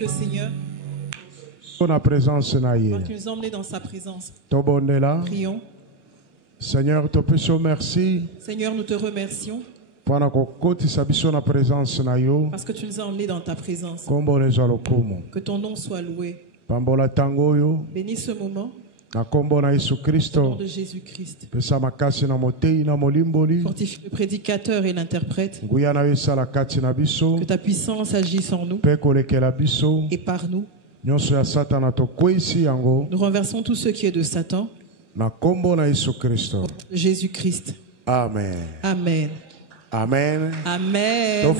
le Seigneur pour la présence parce qu'il nous a emmenés dans sa présence. Prions. Seigneur, te pécho merci. Seigneur, nous te remercions Parce que tu nous as emmenés dans ta présence. Que ton nom soit loué. Bénis ce moment. Au nom de Jésus-Christ. Fortifie le prédicateur et l'interprète. Que ta puissance agisse en nous et par nous. Nous renversons tout ce qui est de Satan. Au nom de Jésus-Christ. Amen. Amen. Amen. Amen.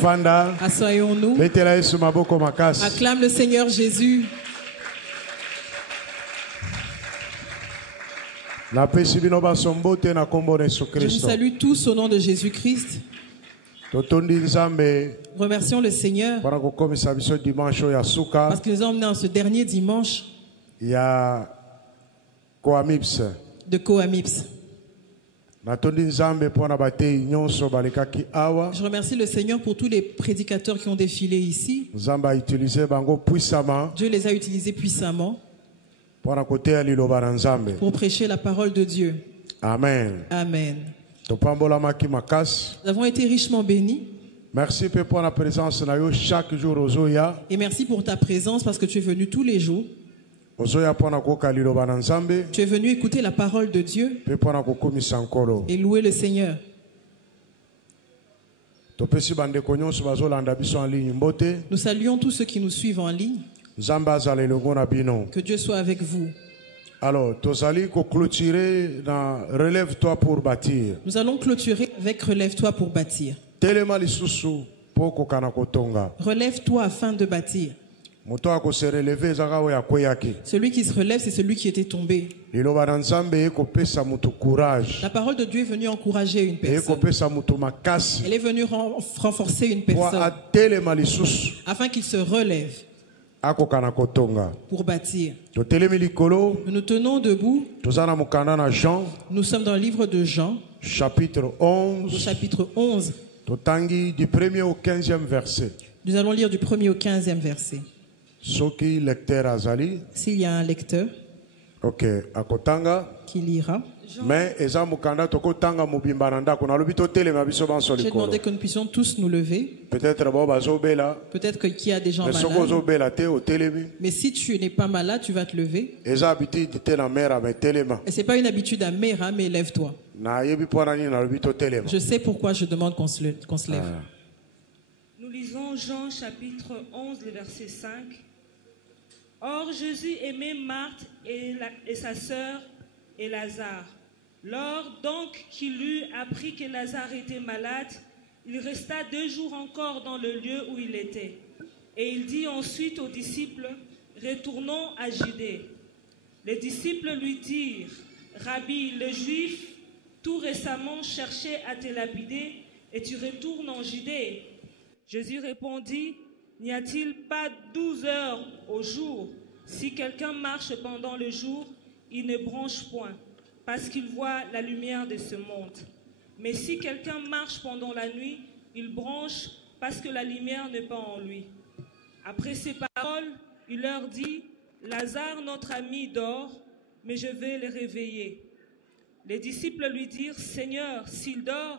Assoyons-nous. Acclame le Seigneur Jésus. Je vous salue tous au nom de Jésus-Christ. Remercions le Seigneur parce qu'il nous a emmenés en ce dernier dimanche de Coamips. Je remercie le Seigneur pour tous les prédicateurs qui ont défilé ici. Dieu les a utilisés puissamment pour prêcher la parole de Dieu. Amen. Amen. Nous avons été richement bénis. Merci pour la présence chaque jour. Et merci pour ta présence parce que tu es venu tous les jours. Tu es venu écouter la parole de Dieu et louer le Seigneur. Nous saluons tous ceux qui nous suivent en ligne. Que Dieu soit avec vous. Alors, relève-toi pour bâtir. Nous allons clôturer avec relève-toi pour bâtir. Relève-toi afin de bâtir. Celui qui se relève, c'est celui qui était tombé. La parole de Dieu est venue encourager une personne. Elle est venue renforcer une personne afin qu'il se relève pour bâtir. Nous nous tenons debout. Nous sommes dans le livre de Jean, chapitre 11. Au chapitre 11. Du 1er au 15e verset. Nous allons lire du 1er au 15e verset. S'il y a un lecteur qui lira. Mais j'ai demandé que nous puissions tous nous lever. Peut-être qu'il y a des gens malades. Mais si tu n'es pas malade, tu vas te lever. Et ce n'est pas une habitude à Mera, mais lève-toi. Je sais pourquoi je demande qu'on se lève. Nous lisons Jean chapitre 11, le verset 5. Or Jésus aimait Marthe et sa sœur et Lazare. Lors donc qu'il eut appris que Lazare était malade, il resta 2 jours encore dans le lieu où il était. Et il dit ensuite aux disciples, retournons à Judée. Les disciples lui dirent, Rabbi, les Juifs tout récemment cherchaient à te lapider et tu retournes en Judée. Jésus répondit, n'y a-t-il pas 12 heures au jour? Si quelqu'un marche pendant le jour, il ne bronche point, parce qu'il voit la lumière de ce monde. Mais si quelqu'un marche pendant la nuit, il bronche, parce que la lumière n'est pas en lui. Après ces paroles, il leur dit, Lazare, notre ami, dort, mais je vais le réveiller. Les disciples lui dirent, Seigneur, s'il dort,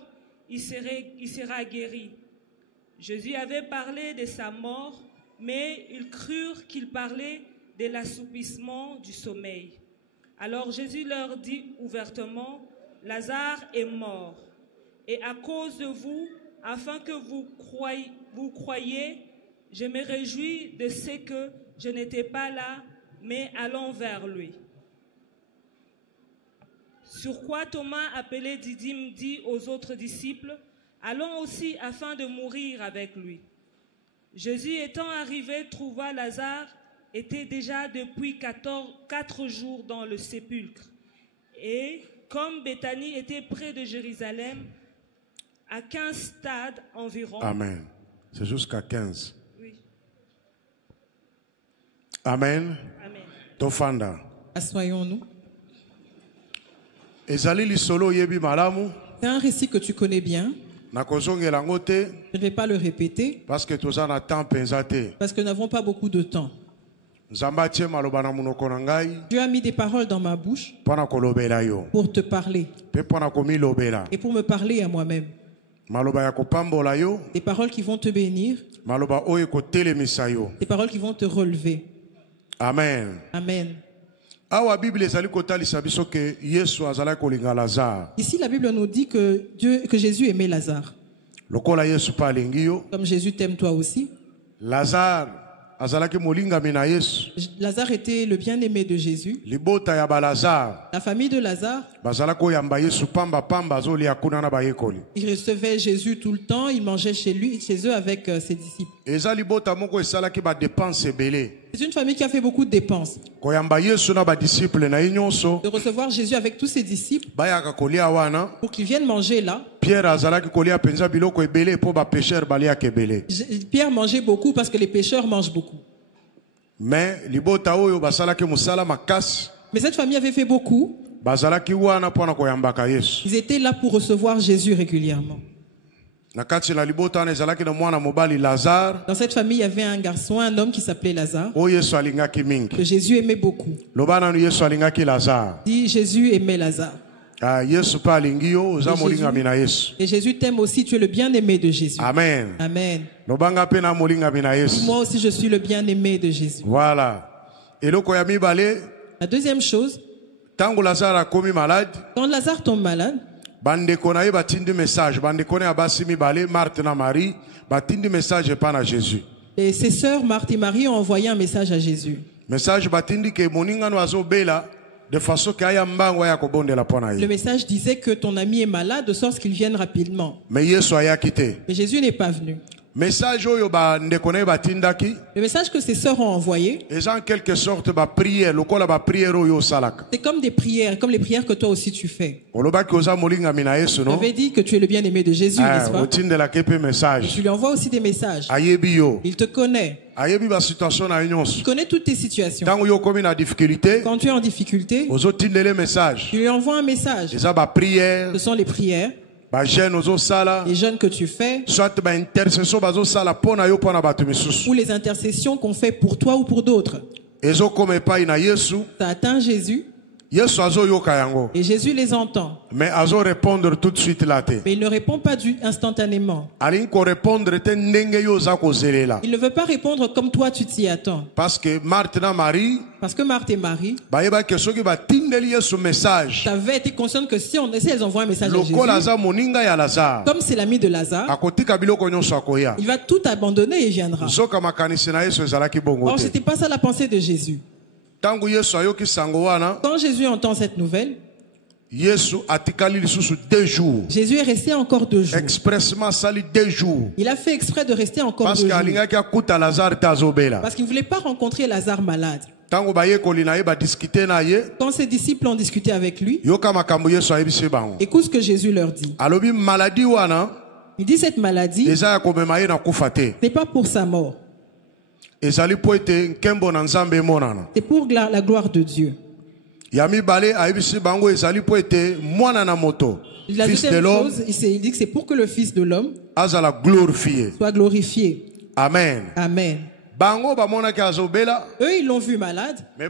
il sera guéri. Jésus avait parlé de sa mort, mais ils crurent qu'il parlait de l'assoupissement du sommeil. Alors Jésus leur dit ouvertement, Lazare est mort, et à cause de vous, afin que vous croyiez, je me réjouis de ce que je n'étais pas là, mais allons vers lui. Sur quoi Thomas, appelé Didyme, dit aux autres disciples, allons aussi afin de mourir avec lui. Jésus étant arrivé, trouva Lazare, était déjà depuis 4 jours dans le sépulcre. Et comme Béthanie était près de Jérusalem, à 15 stades environ. Amen. C'est jusqu'à 15. Oui. Amen. Amen. Tofanda. Assoyons-nous. Ezali lisolo yebi malamu. C'est un récit que tu connais bien. Je ne vais pas le répéter. Parce que nous n'avons pas beaucoup de temps. Dieu a mis des paroles dans ma bouche pour te parler et pour me parler à moi-même. Des paroles qui vont te bénir, des paroles qui vont te relever. Amen. Amen. Ici, la Bible nous dit que Jésus aimait Lazare. Comme Jésus t'aime toi aussi. Lazare était le bien-aimé de Jésus. La famille de Lazare, il recevait Jésus tout le temps, il mangeait chez eux avec ses disciples. C'est une famille qui a fait beaucoup de dépenses. De recevoir Jésus avec tous ses disciples pour qu'ils viennent manger là. Pierre mangeait beaucoup parce que les pêcheurs mangent beaucoup. Mais cette famille avait fait beaucoup. Ils étaient là pour recevoir Jésus régulièrement. Dans cette famille, il y avait un garçon, un homme qui s'appelait Lazare, que Jésus aimait beaucoup. Dit Jésus aimait Lazare. Et Jésus t'aime aussi, tu es le bien-aimé de Jésus. Amen. Amen. Moi aussi, je suis le bien-aimé de Jésus. Voilà. La deuxième chose, quand Lazare tombe malade, et ses sœurs Marthe et Marie ont envoyé un message à Jésus. Le message disait que ton ami est malade de sorte qu'il vienne rapidement. Mais Jésus n'est pas venu. Le message que ses sœurs ont envoyé, c'est comme des prières, comme les prières que toi aussi tu fais. Tu avais dit que tu es le bien-aimé de Jésus, n'est-ce pas? Et tu lui envoies aussi des messages. Il te connaît. Il connaît toutes tes situations. Quand tu es en difficulté, tu lui envoies un message. Ce sont les prières, les jeûnes que tu fais, ou les intercessions qu'on fait pour toi ou pour d'autres. Ça atteint Jésus. Et Jésus les entend. Mais il ne répond pas instantanément. Il ne veut pas répondre comme toi tu t'y attends. Parce que Marthe et Marie avaient été conscientes que si elles envoient un message à Jésus, comme c'est l'ami de Lazare, il va tout abandonner et viendra. Or, ce n'était pas ça la pensée de Jésus. Quand Jésus entend cette nouvelle, Jésus est resté encore 2 jours. Expressement sali 2 jours. Il a fait exprès de rester encore 2 jours. Parce qu'il ne voulait pas rencontrer Lazare malade. Quand ses disciples ont discuté avec lui, écoute ce que Jésus leur dit. Il dit cette maladie n'est pas pour sa mort. C'est pour la gloire de Dieu. La deuxième chose, il dit que c'est pour que le Fils de l'homme soit glorifié. Amen. Amen. Eux, ils l'ont vu malade. Et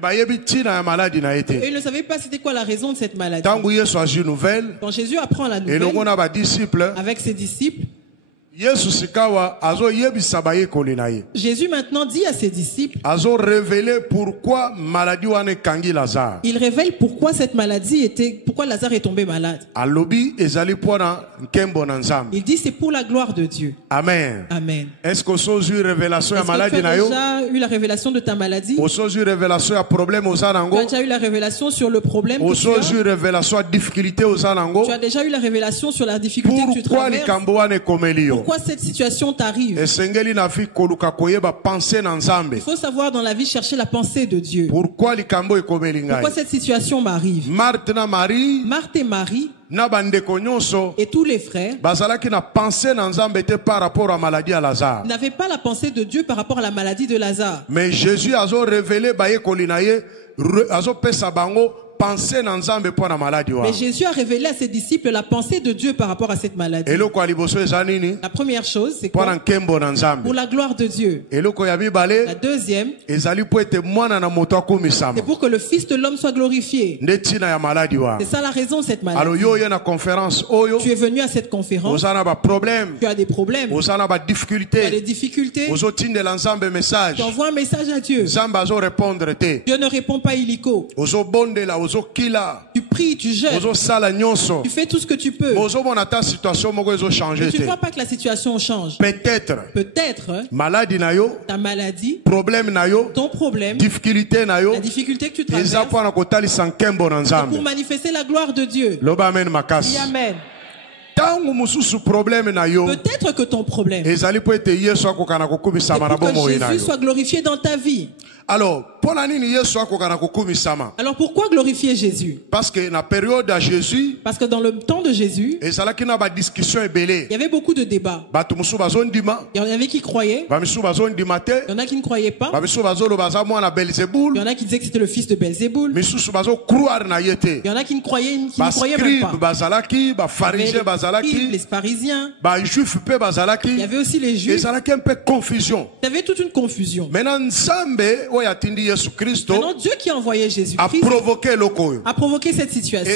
ils ne savaient pas c'était quoi la raison de cette maladie. Quand Jésus apprend la nouvelle avec ses disciples, Jésus maintenant dit à ses disciples, il révèle pourquoi cette maladie pourquoi Lazare est tombé malade. Il dit c'est pour la gloire de Dieu. Amen. Amen. Est-ce que tu as déjà eu la révélation de ta maladie? Tu as déjà eu la révélation sur le problème que tu as? Tu as déjà eu la révélation sur la difficulté que tu traverses? Pourquoi cette situation t'arrive? Il faut savoir dans la vie chercher la pensée de Dieu. Pourquoi cette situation m'arrive? Marthe et Marie et tous les frères n'avaient pas la pensée de Dieu par rapport à la maladie de Lazare. Mais Jésus a révélé Mais Jésus a révélé à ses disciples la pensée de Dieu par rapport à cette maladie. La première chose, c'est quoi? Pour la gloire de Dieu. La deuxième, c'est pour que le Fils de l'homme soit glorifié. C'est ça la raison de cette maladie. Tu es venu à cette conférence. Tu as des problèmes. Tu as des difficultés. Tu envoies un message à Dieu. Dieu ne répond pas illico. Tu pries, tu jeûnes. Tu fais tout ce que tu peux. Mais tu ne vois pas que la situation change. Peut-être ta maladie, ton problème, la difficulté que tu traverses, c'est pour manifester la gloire de Dieu. Dis amen. Peut-être que ton problème est pour que Jésus soit glorifié dans ta vie. Alors pourquoi glorifier Jésus? Parce que dans le temps de Jésus, il y avait beaucoup de débats. Il y en avait qui croyaient, il y en a qui ne croyaient pas, il y en a qui disaient que c'était le fils de Belzéboul, il y en a qui ne croyaient même pas. Les pharisiens, il y avait aussi les juifs. Il y avait toute une confusion. Maintenant Dieu qui a envoyé Jésus-Christ a provoqué cette situation.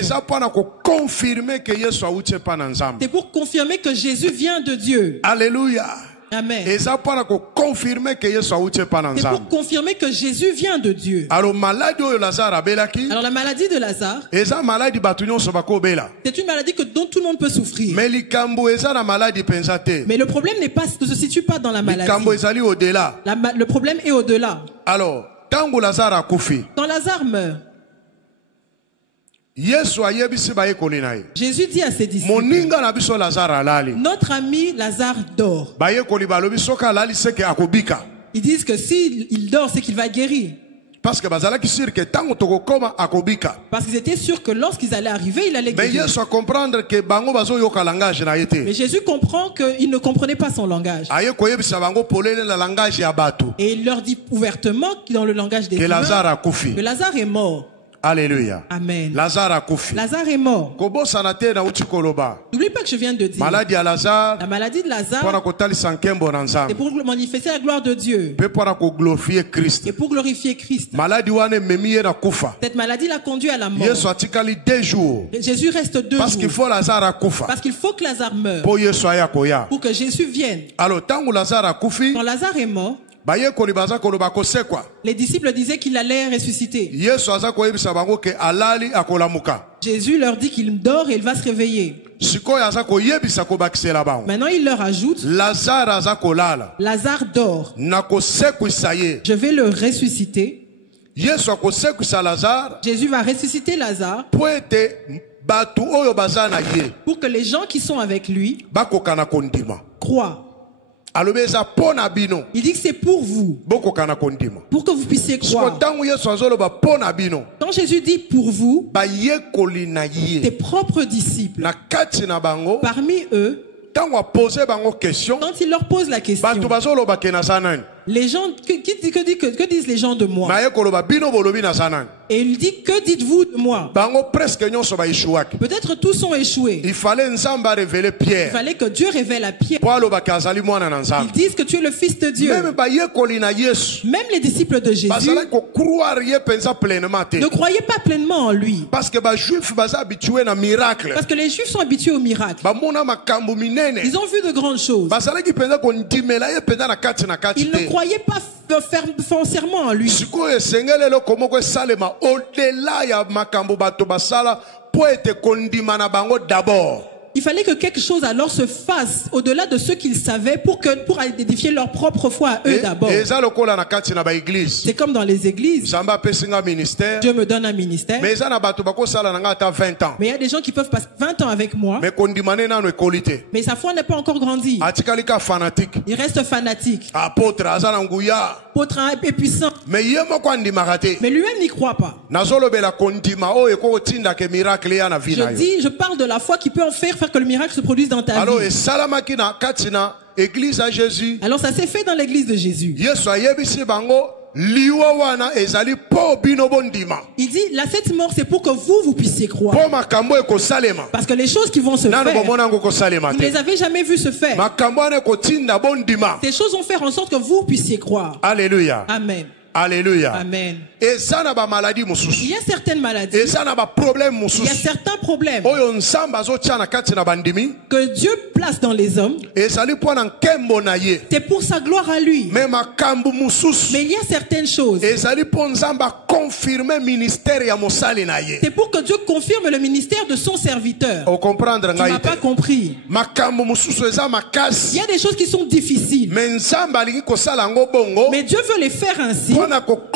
C'est pour confirmer que Jésus vient de Dieu. Alléluia. Amen. C'est pour confirmer que Jésus vient de Dieu. Alors la maladie de Lazare, c'est une maladie dont tout le monde peut souffrir. Mais le problème ne se situe pas dans la maladie. Le problème est au-delà. Alors, quand Lazare meurt, Jésus dit à ses disciples, notre ami Lazare dort. Ils disent que s'il dort, c'est qu'il va guérir. Parce qu'ils étaient sûrs que lorsqu'ils allaient arriver, il allait guérir. Mais Jésus comprend qu'ils ne comprenaient pas son langage. Et il leur dit ouvertement dans le langage des humains que Lazare est mort. Alléluia. Amen. Lazare est mort. N'oublie pas que je viens de dire. La maladie de Lazare, c'est pour manifester la gloire de Dieu. Et pour glorifier Christ. Cette maladie l'a conduit à la mort. Jésus reste 2 jours. Parce qu'il faut que Lazare meure. Pour que Jésus vienne. Alors, quand Lazare est mort, les disciples disaient qu'il allait ressusciter. Jésus leur dit qu'il dort et il va se réveiller. Maintenant il leur ajoute, Lazare dort. Je vais le ressusciter. Jésus va ressusciter Lazare pour que les gens qui sont avec lui croient. Il dit que c'est pour vous, pour que vous puissiez croire. Quand Jésus dit pour vous, tes propres disciples, parmi eux, quand il leur pose la question, les gens, que disent les gens de moi? Et il dit, que dites-vous de moi? Peut-être tous ont échoué. Il fallait que Dieu révèle à Pierre. Ils disent que tu es le Fils de Dieu. Même les disciples de Jésus ne croyaient pas pleinement en lui. Parce que les Juifs sont habitués aux miracles. Ils ont vu de grandes choses. Ils ne croyaient pas foncièrement en lui. Il fallait que quelque chose alors se fasse au-delà de ce qu'ils savaient pour édifier leur propre foi à eux d'abord. C'est comme dans les églises. Dieu me donne un ministère. Mais il y a des gens qui peuvent passer 20 ans avec moi. Mais sa foi n'est pas encore grandie. Il reste fanatique. Apôtre est puissant. Mais lui-même n'y croit pas. Je parle de la foi qui peut en faire que le miracle se produise dans ta vie. Alors ça s'est fait dans l'église de Jésus. Il dit, cette mort, c'est pour que vous puissiez croire. Parce que les choses qui vont se faire, vous ne les avez jamais vues se faire. Ces choses vont faire en sorte que vous puissiez croire. Alléluia. Amen. Alléluia. Amen. Il y a certaines maladies. Il y a certains problèmes que Dieu place dans les hommes. C'est pour sa gloire à lui. Mais il y a certaines choses. C'est pour que Dieu confirme le ministère de son serviteur. Tu n'as pas compris. Il y a des choses qui sont difficiles. Mais Dieu veut les faire ainsi. Pour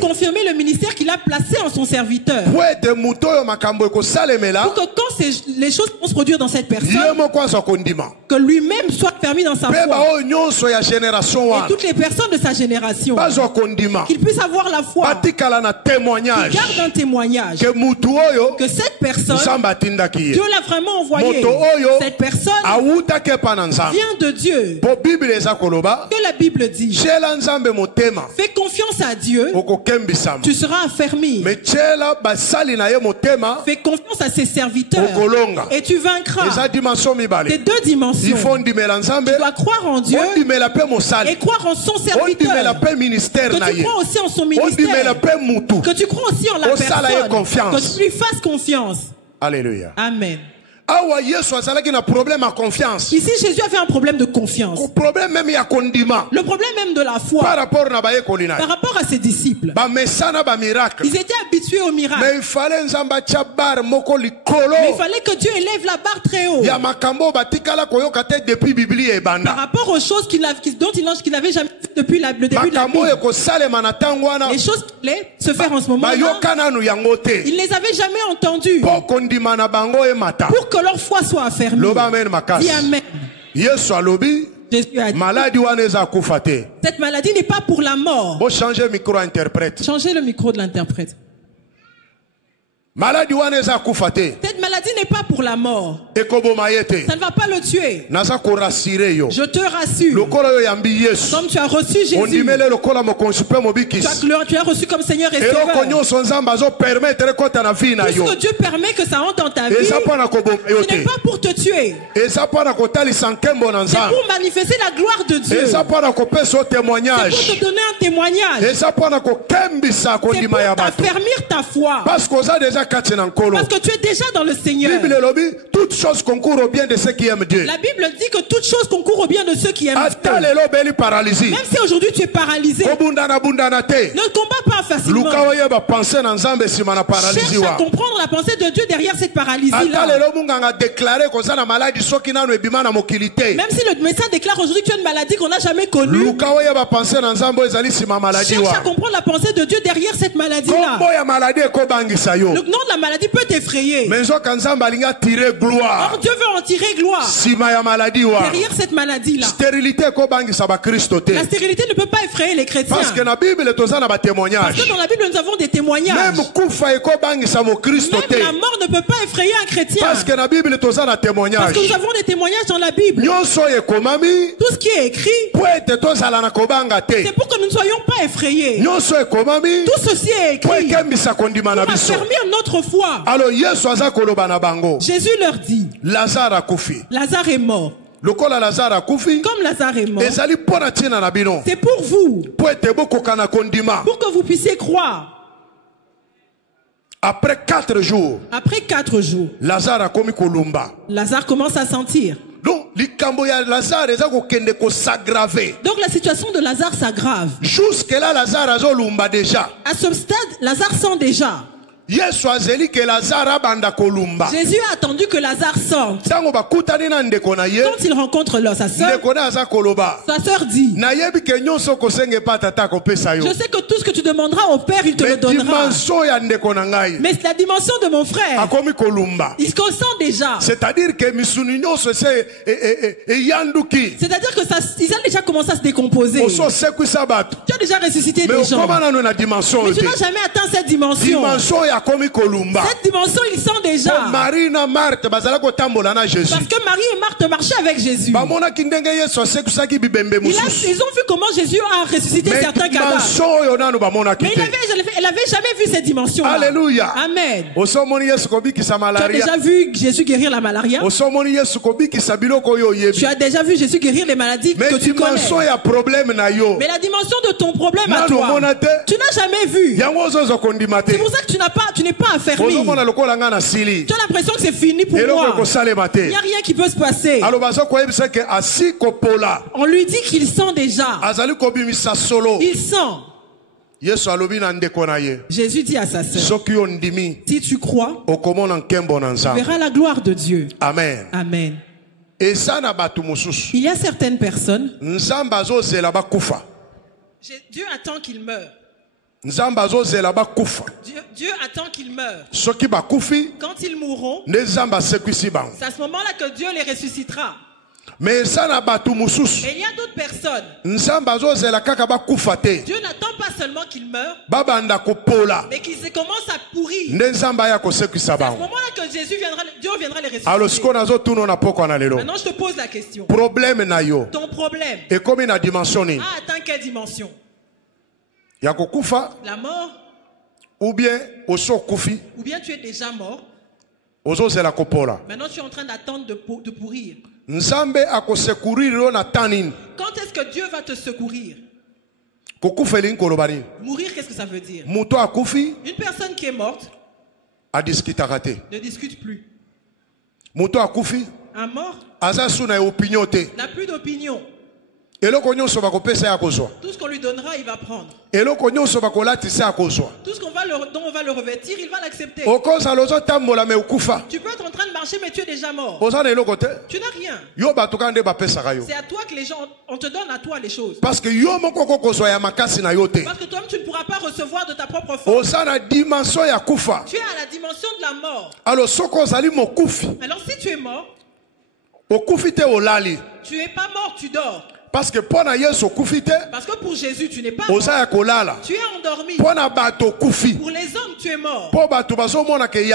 confirmer le ministère qu'il a placé en son serviteur. Pour que quand les choses vont se produire dans cette personne, que lui-même soit permis dans sa foi. Et toutes les personnes de sa génération, qu'il puisse avoir la foi, qu'il garde un témoignage, que cette personne, Dieu l'a vraiment envoyé. Cette personne vient de Dieu. Que la Bible dit, fais confiance à Dieu, tu seras affermi. Fais confiance à ses serviteurs et tu vaincras. C'est deux dimensions. Tu dois croire en Dieu et croire en son serviteur. Que tu crois aussi en son ministère. Que tu crois aussi en la personne. Que tu lui fasses confiance. Alléluia. Amen. Ici, Jésus avait un problème de confiance. Le problème même de la foi par rapport à ses disciples. Ils étaient habitués au miracle. Mais il fallait que Dieu élève la barre très haut. Par rapport aux choses qu'il n'avait jamais fait depuis le début de la Bible. Les choses qui allaient se faire en ce moment-là, il ne les avait jamais entendues. Pour que leur foi soit affermie. Dis Amen. Jésus a dit, cette maladie n'est pas pour la mort. Changez le micro de l'interprète. Cette maladie n'est pas pour la mort. Ça ne va pas le tuer. Je te rassure. Comme tu as reçu Jésus, tu as reçu comme Seigneur et Sauveur. Puisque Dieu permet que ça entre dans ta vie, ce n'est pas pour te tuer. C'est pour manifester la gloire de Dieu. C'est pour te donner un témoignage. C'est pour affermir ta foi. Parce que tu es déjà dans le Seigneur. Toutes choses concourent au bien de ceux qui aiment Dieu. La Bible dit que toutes choses concourent au bien de ceux qui aiment Dieu. Même si aujourd'hui tu es paralysé, ne combat pas facilement. Cherche à comprendre la pensée de Dieu derrière cette paralysie-là. Même si le médecin déclare aujourd'hui que tu as une maladie qu'on n'a jamais connue, cherche à comprendre la pensée de Dieu derrière cette maladie-là. Le nom de la maladie peut t'effrayer. Or Dieu veut en tirer gloire. Derrière cette maladie-là, la stérilité ne peut pas effrayer les chrétiens. Parce que dans la Bible nous avons des témoignages. Même la mort ne peut pas effrayer un chrétien. Parce que nous avons des témoignages dans la Bible. Tout ce qui est écrit, c'est pour que nous ne soyons pas effrayés. Tout ceci est écrit pour affermir notre foi. Alors Jésus leur dit, Lazare est mort. Comme Lazare est mort, c'est pour vous, pour que vous puissiez croire. Après 4 jours, Lazare commence à sentir. Donc la situation de Lazare s'aggrave. Jusque-là, Lazare a déjà. À ce stade, Lazare sent déjà. Jésus a attendu que Lazare sorte. Quand il rencontre sa sœur dit, je sais que tout ce que tu demanderas au Père, il te le donnera. Mais la dimension de mon frère, il se sent déjà. C'est-à-dire que ils ont déjà commencé à se décomposer. Tu as déjà ressuscité des gens. Mais tu n'as jamais atteint cette dimension. Cette dimension, il sent déjà. Parce que Marie et Marthe marchaient avec Jésus. Ils ont vu comment Jésus a ressuscité certains cadavres. Mais elle n'avait jamais vu cette dimension. Alléluia. Amen. Tu as déjà vu Jésus guérir la malaria? Tu as déjà vu Jésus guérir les maladies que tu connais. Mais la dimension de ton problème à toi, tu n'as jamais vu. C'est pour ça que tu n'es pas affermi. Tu as l'impression que c'est fini pour moi. Il n'y a rien qui peut se passer. On lui dit qu'il sent déjà. Il sent. Jésus dit à sa sœur, si tu crois, tu verras la gloire de Dieu. Amen. Amen. Il y a certaines personnes, Dieu attend qu'ils meurent. Dieu attend qu'ils meurent. Quand ils mourront, c'est à ce moment-là que Dieu les ressuscitera. Mais il y a d'autres personnes. Dieu n'attend pas seulement qu'ils meurent, mais qu'ils commencent à pourrir. C'est à ce moment-là que Dieu viendra les ressusciter. Maintenant, je te pose la question. Ton problème a atteint quelle dimension? La mort, ou bien tu es déjà mort. Maintenant tu es en train d'attendre de pourrir. Quand est-ce que Dieu va te secourir? Mourir, qu'est-ce que ça veut dire? Une personne qui est morte ne discute plus. Un mort n'a plus d'opinion. Tout ce qu'on lui donnera, il va prendre. Tout ce dont on va le revêtir, il va l'accepter. Tu peux être en train de marcher, mais tu es déjà mort. Tu n'as rien. C'est à toi que les gens, on te donne à toi les choses. Parce que toi-même, tu ne pourras pas recevoir de ta propre force. Tu es à la dimension de la mort. Alors si tu es mort, tu n'es pas mort, tu dors. Parce que pour Jésus, tu n'es pas mort. Tu es endormi. Pour les hommes, tu es mort. Parce que les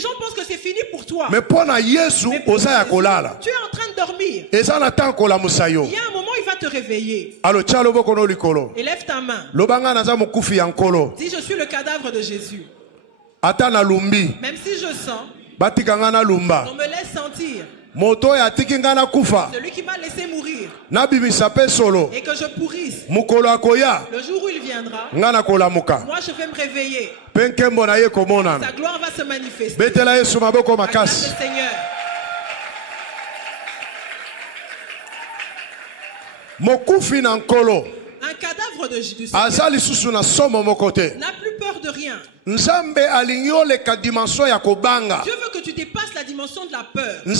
gens pensent que c'est fini pour toi. Mais pour Jésus, tu es en train de dormir. Il y a un moment, il va te réveiller. Élève ta main. Dis, je suis le cadavre de Jésus. Même si je sens, on me laisse sentir. Celui qui m'a laissé mourir et que je pourrisse, le jour où il viendra, moi je vais me réveiller. Sa gloire va se manifester. La grâce du Seigneur. Un cadavre du Seigneur n'a plus peur de rien. Dieu veut que tu dépasses la dimension de la peur. Dieu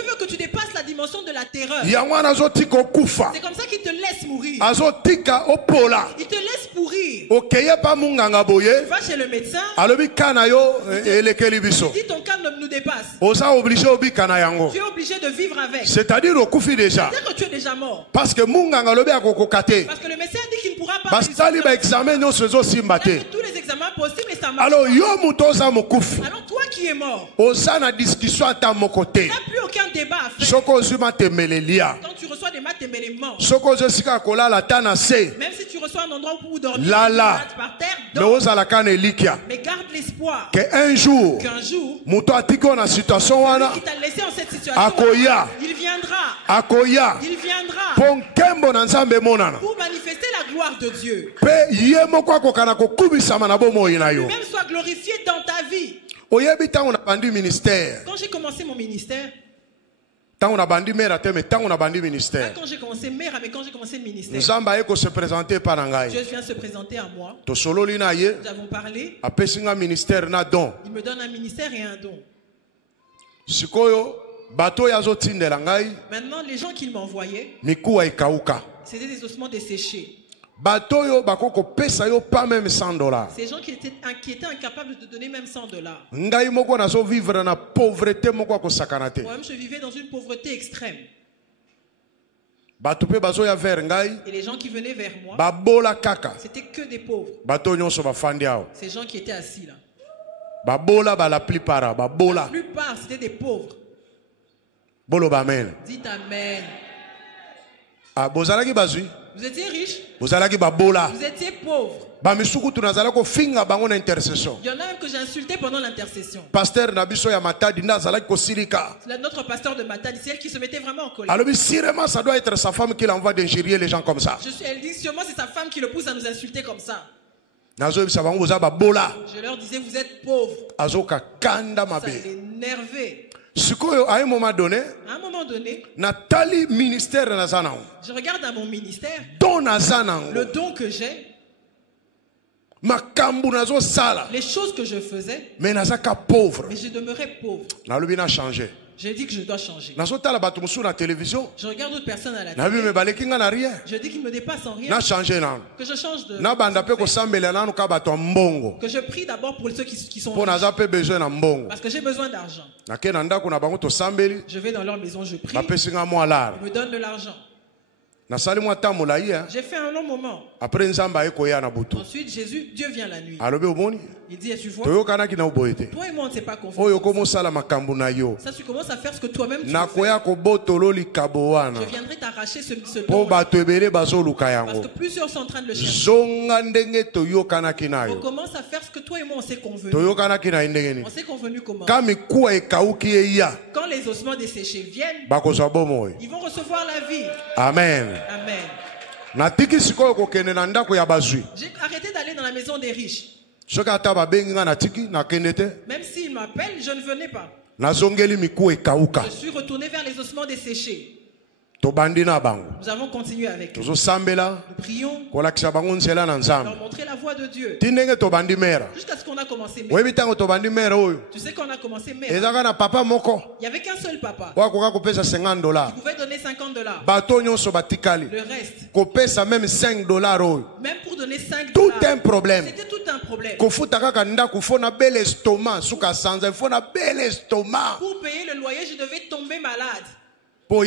veut que tu dépasses la dimension de la terreur. C'est comme ça qu'il te laisse mourir. Il te laisse pourrir. Tu vas chez le médecin. Il dit ton cas nous dépasse. Tu es obligé de vivre avec. C'est-à-dire que tu es déjà mort. Parce que le médecin dit qu'il ne pourra pas tous les examens possibles et ça marche. Alors toi qui es mort, tu n'as plus aucun débat à faire. Quand tu reçois des matembéléments, même si tu reçois un endroit où dormir par terre, mais garde l'espoir qu'un jour, celui qui t'a laissé en cette situation, il viendra pour manifester la gloire de Dieu. Lui-même soit glorifié dans ta vie. Quand j'ai commencé mon ministère, quand j'ai commencé mère, mais quand j'ai commencé le ministère, Dieu vient se présenter à moi. Nous avons parlé. Il me donne un ministère et un don. Maintenant, les gens qui m'envoyaient, c'était des ossements desséchés. Ces gens qui étaient incapables de donner même $100. Moi-même, je vivais dans une pauvreté extrême. Et les gens qui venaient vers moi, c'était que des pauvres. Ces gens qui étaient assis là. La plupart, c'était des pauvres. Dites Amen. Vous étiez riches. Vous étiez pauvres. Il y en a même que j'ai insulté pendant l'intercession. Notre pasteur de Matadi, c'est elle qui se mettait vraiment en colère. Ça doit être sa femme qui l'envoie d'injurier les gens comme ça. Elle dit sûrement c'est sa femme qui le pousse à nous insulter comme ça. Je leur disais vous êtes pauvres. Ça l'énervait. À un moment donné, Nathalie ministère je regarde à mon ministère le don que j'ai, les choses que je faisais, mais je demeurais pauvre. J'ai dit que je dois changer. Je regarde d'autres personnes à la télé. Je dis qu'ils me dépassent en rien. Que je change de... Que je prie d'abord pour ceux qui sont riches. Parce que j'ai besoin d'argent. Je vais dans leur maison, je prie. Ils me donnent de l'argent. J'ai fait un long moment. Ensuite, Dieu vient la nuit. Il dit, tu vois, toi et moi on ne s'est pas confié. Ça, tu commences à faire ce que toi-même tu fais. Je viendrai t'arracher ce don. Parce que plusieurs sont en train de le chercher. On commence à faire ce que toi et moi on s'est convenu. On s'est convenu comment? Quand les ossements desséchés viennent, ils vont recevoir la vie. Amen. Amen. J'ai arrêté d'aller dans la maison des riches. Même s'ils m'appellent, je ne venais pas. Je suis retourné vers les ossements desséchés. Nous avons continué avec eux. Nous prions. Leur montrer la voie de Dieu. Jusqu'à ce qu'on a commencé mère. Tu sais qu'on a commencé mère. Il n'y avait qu'un seul papa. Il pouvait donner $50. Le reste. Même pour donner $5. Tout un problème. C'était tout un problème. Pour payer le loyer, je devais tomber malade. Parce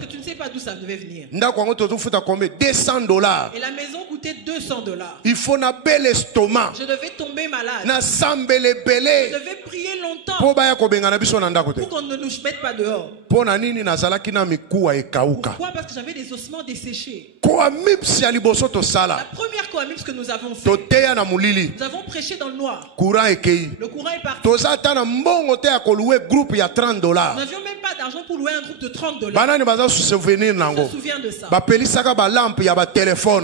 que tu ne sais pas d'où ça devait venir. $200. Et la maison coûtait $200. Il faut un bel estomac. Je devais tomber malade. Je devais prier longtemps pour qu'on ne nous mette pas dehors. Pourquoi? Parce que j'avais des ossements desséchés. La première coamips que nous avons fait, nous avons prêché dans le noir. Le courant est parti. Nous n'avions même pas d'argent pour louer un groupe de $30. Je me souviens de ça. On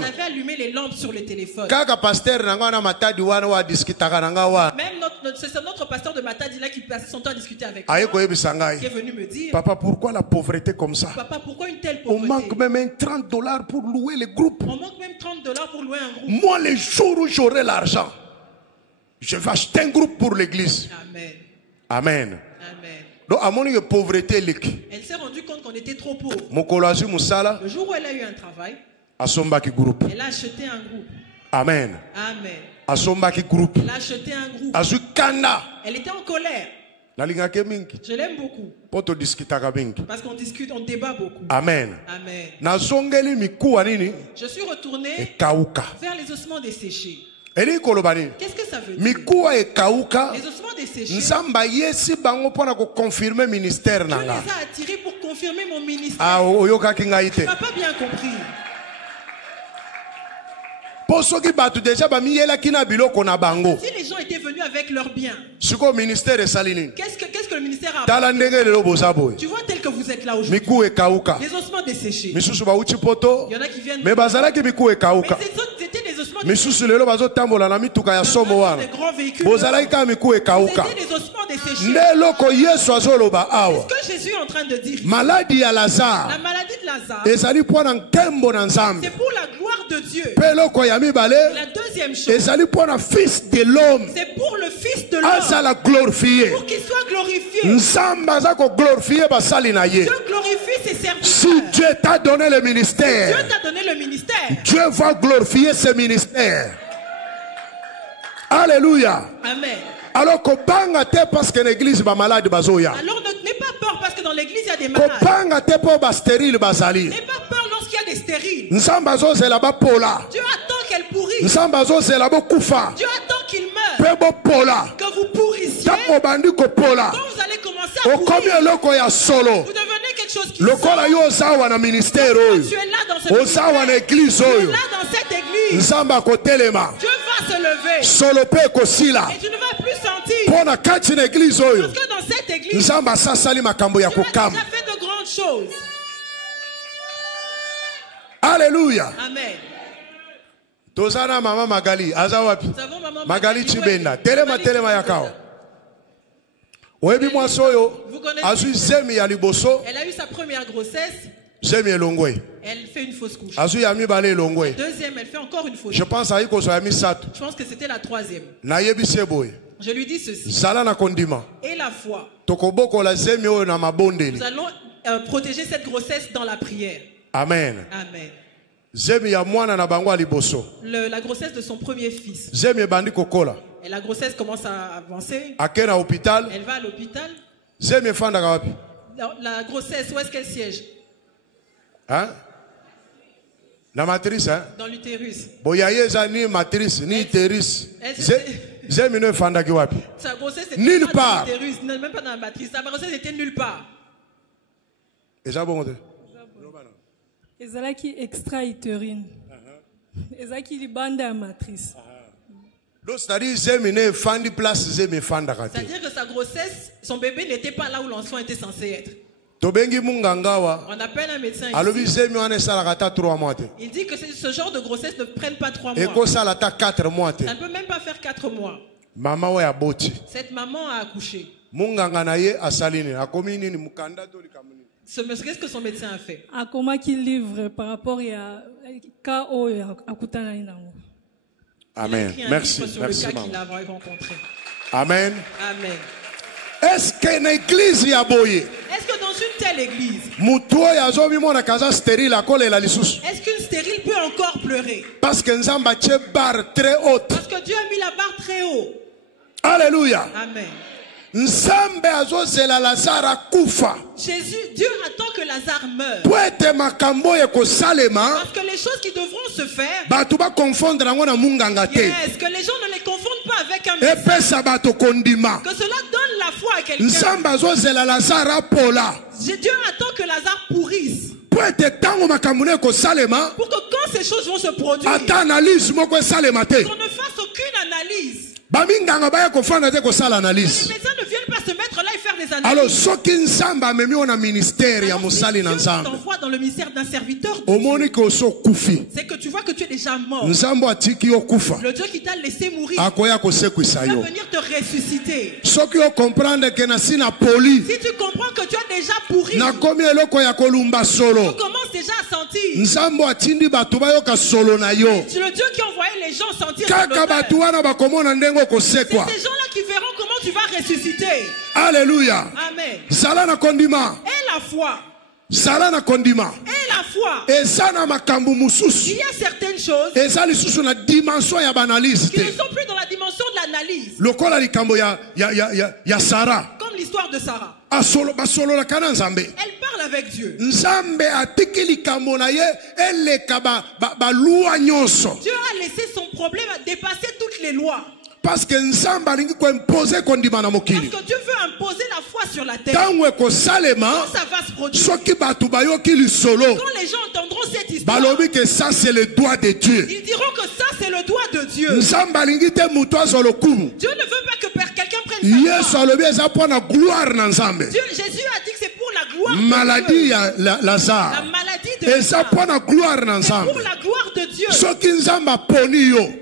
avait allumé les lampes sur les téléphones. Même c'est notre pasteur de Matadi là qui passait son temps à discuter avec moi, qui est venu me dire, papa, pourquoi la pauvreté comme ça? Papa, pourquoi une telle pauvreté? On manque même $30 pour louer les groupes. On manque même $30 pour louer un groupe. Moi, les jours où j'aurai l'argent, je vais acheter un groupe pour l'église. Amen. Amen. Amen. Donc, à mon niveau, pauvreté, elle s'est rendue compte qu'on était trop pauvres. Le jour où elle a eu un travail, elle a acheté un groupe. Amen. Amen. Elle a acheté un groupe. Elle était en colère. Je l'aime beaucoup. Parce qu'on discute, on débat beaucoup. Amen. Amen. Je suis retourné vers les ossements desséchés. Qu'est-ce que ça veut dire? Les ossements desséchés, Dieu les a attirés pour confirmer mon ministère. Tu n'as pas bien compris. Si les gens étaient venus avec leurs biens, qu'est-ce que le ministère a apporté? Tu vois tel que vous êtes là aujourd'hui, les ossements desséchés. Il y en a qui viennent, mais c'était des ossements desséchés. Des grands véhicules. C'était des ossements desséchés. C'est ce que Jésus est en train de dire. La maladie de Lazare, c'est pour la gloire de Dieu. La deuxième chose, c'est pour le Fils de l'homme, pour qu'il soit glorifié. Dieu glorifie ses serviteurs. Si Dieu t'a donné le ministère, Dieu va glorifier ce ministère. Alléluia. Amen. Alors, parce que l'église est malade, alors n'aie pas peur parce que dans l'église il y a des malades. N'aie pas peur lorsqu'il y a des stériles. Dieu attend qu'elles pourrissent. Dieu attend qu'ils meurent. Que vous pourrissiez. Quand vous allez commencer à pourrir, vous devenez quelque chose qui sort. Tu es là dans cette église. Tu es là dans cette église. Dieu va se lever. Et tu ne vas plus sentir. Parce que dans cette église, Dieu a déjà fait de grandes choses. Alléluia. Amen. Tozana mama Magali. Azawapi. Magali Chibenda. Telema yakao. Webi mwasoyo. Azu zemi ya liboso. Elle a eu sa première grossesse. Zemi elongwe. Elle fait une fausse couche. Azu yami bale elongwe. Deuxième, elle fait encore une fausse couche. Je pense à iko so yami satu. Je pense que c'était la troisième. Na yebi seboy. Je lui dis ceci. Zala na kondima. Et la foi. Tokoboko la zemi o na mabondeli. Nous allons protéger cette grossesse dans la prière. Amen. Amen. Zemi ya mwana na bango liboso. La grossesse de son premier fils. Zemi bandi kokola. Et la grossesse commence à avancer. Akena hôpital. Elle va à l'hôpital. Zemi fanda kawapi. La grossesse, où est-ce qu'elle siège? Hein? La matrice, hein? Dans l'utérus. Boyaye za ni matrice ni utérus. Zemi ne fanda kiwapi. Sa grossesse était nulle pas part. Dans l'utérus, même pas dans la matrice. Sa grossesse était nulle part. Et ça bon. Ezalaki extra-utérine. Ezalaki libanda ya matrice. C'est-à-dire que sa grossesse, son bébé n'était pas là où l'enfant était censé être. On appelle un médecin ici. Il dit que ce genre de grossesse ne prenne pas 3 mois. Ça ne peut même pas faire 4 mois. Cette maman a accouché. Qu'est-ce que son médecin a fait? Comment qu'il livre par rapport à KO à Kutanana. Amen. Merci. Merci. Amen. Amen. Est-ce qu'une église y a boyé? Est-ce que dans une telle église, est-ce qu'une stérile peut encore pleurer? Parce que Dieu a mis la barre très haute. Parce que Dieu a mis la barre très haut. Alléluia. Amen. Jésus, Dieu attend que Lazare meure. Parce que les choses qui devront se faire, yes, que les gens ne les confondent pas avec un médecin. Que cela donne la foi à quelqu'un. Dieu attend que Lazare pourrisse. Pour que quand ces choses vont se produire, qu'on ne fasse aucune analyse. Les médecins ne viennent pas se mettre là et faire des analyses. Alors, si Dieu t'envoie dans le ministère d'un serviteur, c'est que tu vois que tu es déjà mort. Le Dieu qui t'a laissé mourir va venir te ressusciter. Si tu comprends que tu as déjà pourri, tu commences déjà à sentir. C'est le Dieu qui a envoyé les gens sentir. C'est ces gens-là qui verront comment tu vas ressusciter. Alléluia. Amen. Et la foi. Et la foi. Il y a certaines choses qui ne sont plus dans la dimension de l'analyse. Comme l'histoire de Sarah. Elle parle avec Dieu. Dieu a laissé son problème dépasser toutes les lois. Parce que Dieu veut imposer la foi sur la terre. Quand ça va se produire, quand les gens entendront cette histoire, c'est le doigt de Dieu. Ils diront que ça c'est le doigt de Dieu. Dieu ne veut pas que quelqu'un prenne sa gloire. Jésus a dit que c'est pour la gloire de Dieu. La maladie de Lazare, c'est pour la gloire de Dieu.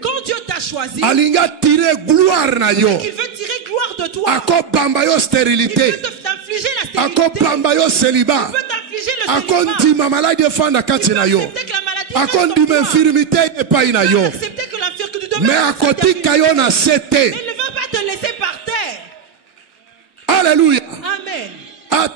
Quand Dieu t'a choisi, il veut tirer gloire de toi. Il veut t'infliger la stérilité. Il veut t'infliger le célibat. Il veut accepter que la maladie reste en toi. Il veut accepter que l'infirmité demeure. Mais il ne va pas te laisser par terre. Alléluia. Amen. Même